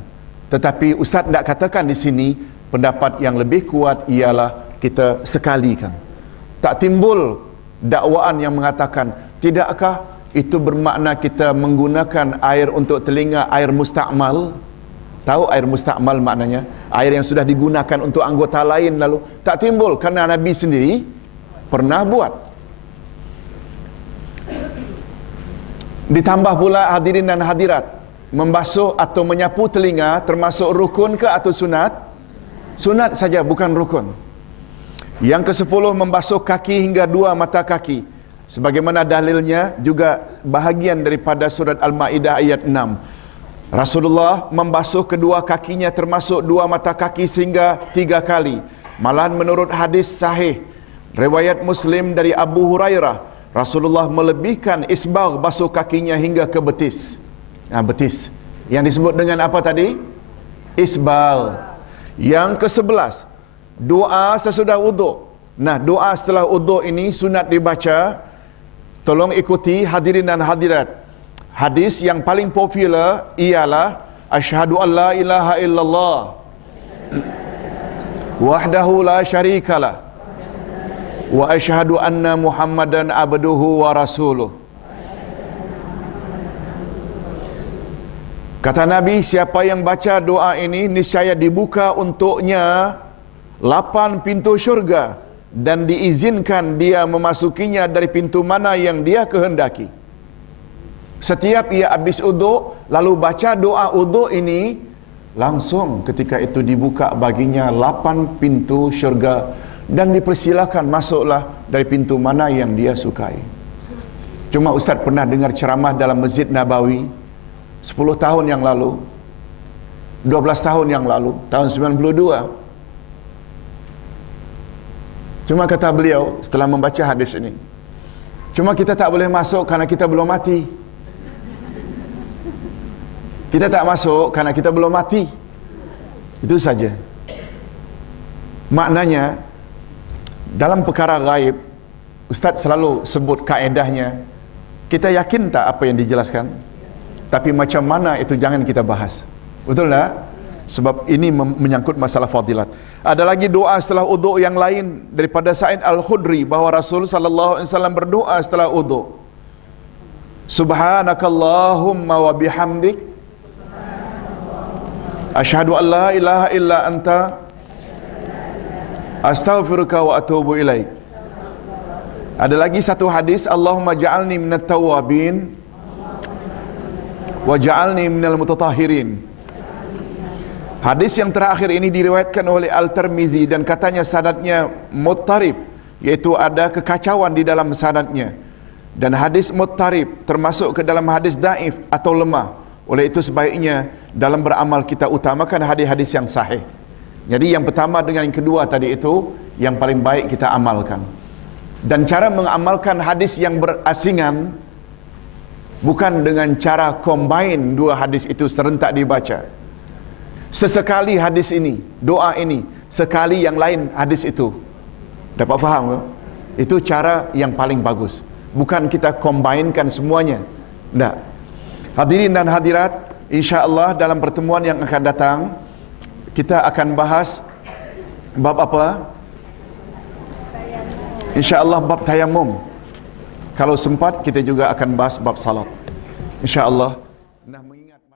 Tetapi Ustaz tidak katakan di sini. Pendapat yang lebih kuat ialah kita sekalikan. Tak timbul dakwaan yang mengatakan, tidakkah itu bermakna kita menggunakan air untuk telinga, air mustakmal? Tahu air mustakmal maknanya? Air yang sudah digunakan untuk anggota lain lalu. Tak timbul, kerana Nabi sendiri pernah buat. Ditambah pula hadirin dan hadirat, membasuh atau menyapu telinga termasuk rukun ke atau sunat? Sunat saja, bukan rukun. Yang ke-10, membasuh kaki hingga 2 mata kaki. Sebagaimana dalilnya juga bahagian daripada surat Al-Ma'idah ayat 6. Rasulullah membasuh kedua kakinya termasuk 2 mata kaki sehingga 3 kali. Malahan menurut hadis sahih riwayat Muslim dari Abu Hurairah, Rasulullah melebihkan isbagh basuh kakinya hingga ke betis. Betis. Yang disebut dengan apa tadi? Isbagh. Yang ke-11, doa sesudah wuduk. Nah, doa setelah wuduk ini sunat dibaca. Tolong ikuti hadirin dan hadirat. Hadis yang paling popular ialah asyhadu an la ilaha illallah wahdahu la syarikalah wa asyhadu anna Muhammadan abduhu wa rasuluh. Kata Nabi, siapa yang baca doa ini niscaya dibuka untuknya 8 pintu syurga dan diizinkan dia memasukinya dari pintu mana yang dia kehendaki. Setiap ia habis uduk lalu baca doa uduk ini, langsung ketika itu dibuka baginya 8 pintu syurga dan dipersilakan masuklah dari pintu mana yang dia sukai. Cuma Ustaz pernah dengar ceramah dalam Masjid Nabawi 10 tahun yang lalu, 12 tahun yang lalu, tahun 92. Cuma kata beliau setelah membaca hadis ini, cuma kita tak boleh masuk kerana kita belum mati. Kita tak masuk kerana kita belum mati. Itu saja. Maknanya, dalam perkara gaib, Ustaz selalu sebut kaedahnya, kita yakin tak apa yang dijelaskan? Tapi macam mana itu jangan kita bahas. Betul tak? Sebab ini menyangkut masalah fadilat. Ada lagi doa setelah uduk yang lain daripada Sa'id Al-Khudri, bahawa Rasul sallallahu alaihi wasallam berdoa setelah uduk. Subhanakallahumma wa bihamdik asyhadu an la ilaha illa anta astaghfiruka wa atubu ilaik. Ada lagi satu hadis, Allahumma ja'alni minat tawabin wa ja'alni minal mutatahhirin. Hadis yang terakhir ini diriwayatkan oleh Al-Tirmizi dan katanya sanadnya muttarib, iaitu ada kekacauan di dalam sanadnya. Dan hadis muttarib termasuk ke dalam hadis daif atau lemah. Oleh itu sebaiknya dalam beramal kita utamakan hadis-hadis yang sahih. Jadi yang pertama dengan yang kedua tadi itu yang paling baik kita amalkan. Dan cara mengamalkan hadis yang berasingan bukan dengan cara combine dua hadis itu serentak dibaca. Sesekali hadis ini, doa ini, sekali yang lain hadis itu. Dapat faham ke? Itu cara yang paling bagus. Bukan kita combinekan semuanya. Tidak. Hadirin dan hadirat, insya-Allah dalam pertemuan yang akan datang kita akan bahas bab apa? Insya-Allah bab tayamum. Kalau sempat kita juga akan bahas bab salat. Insya-Allah.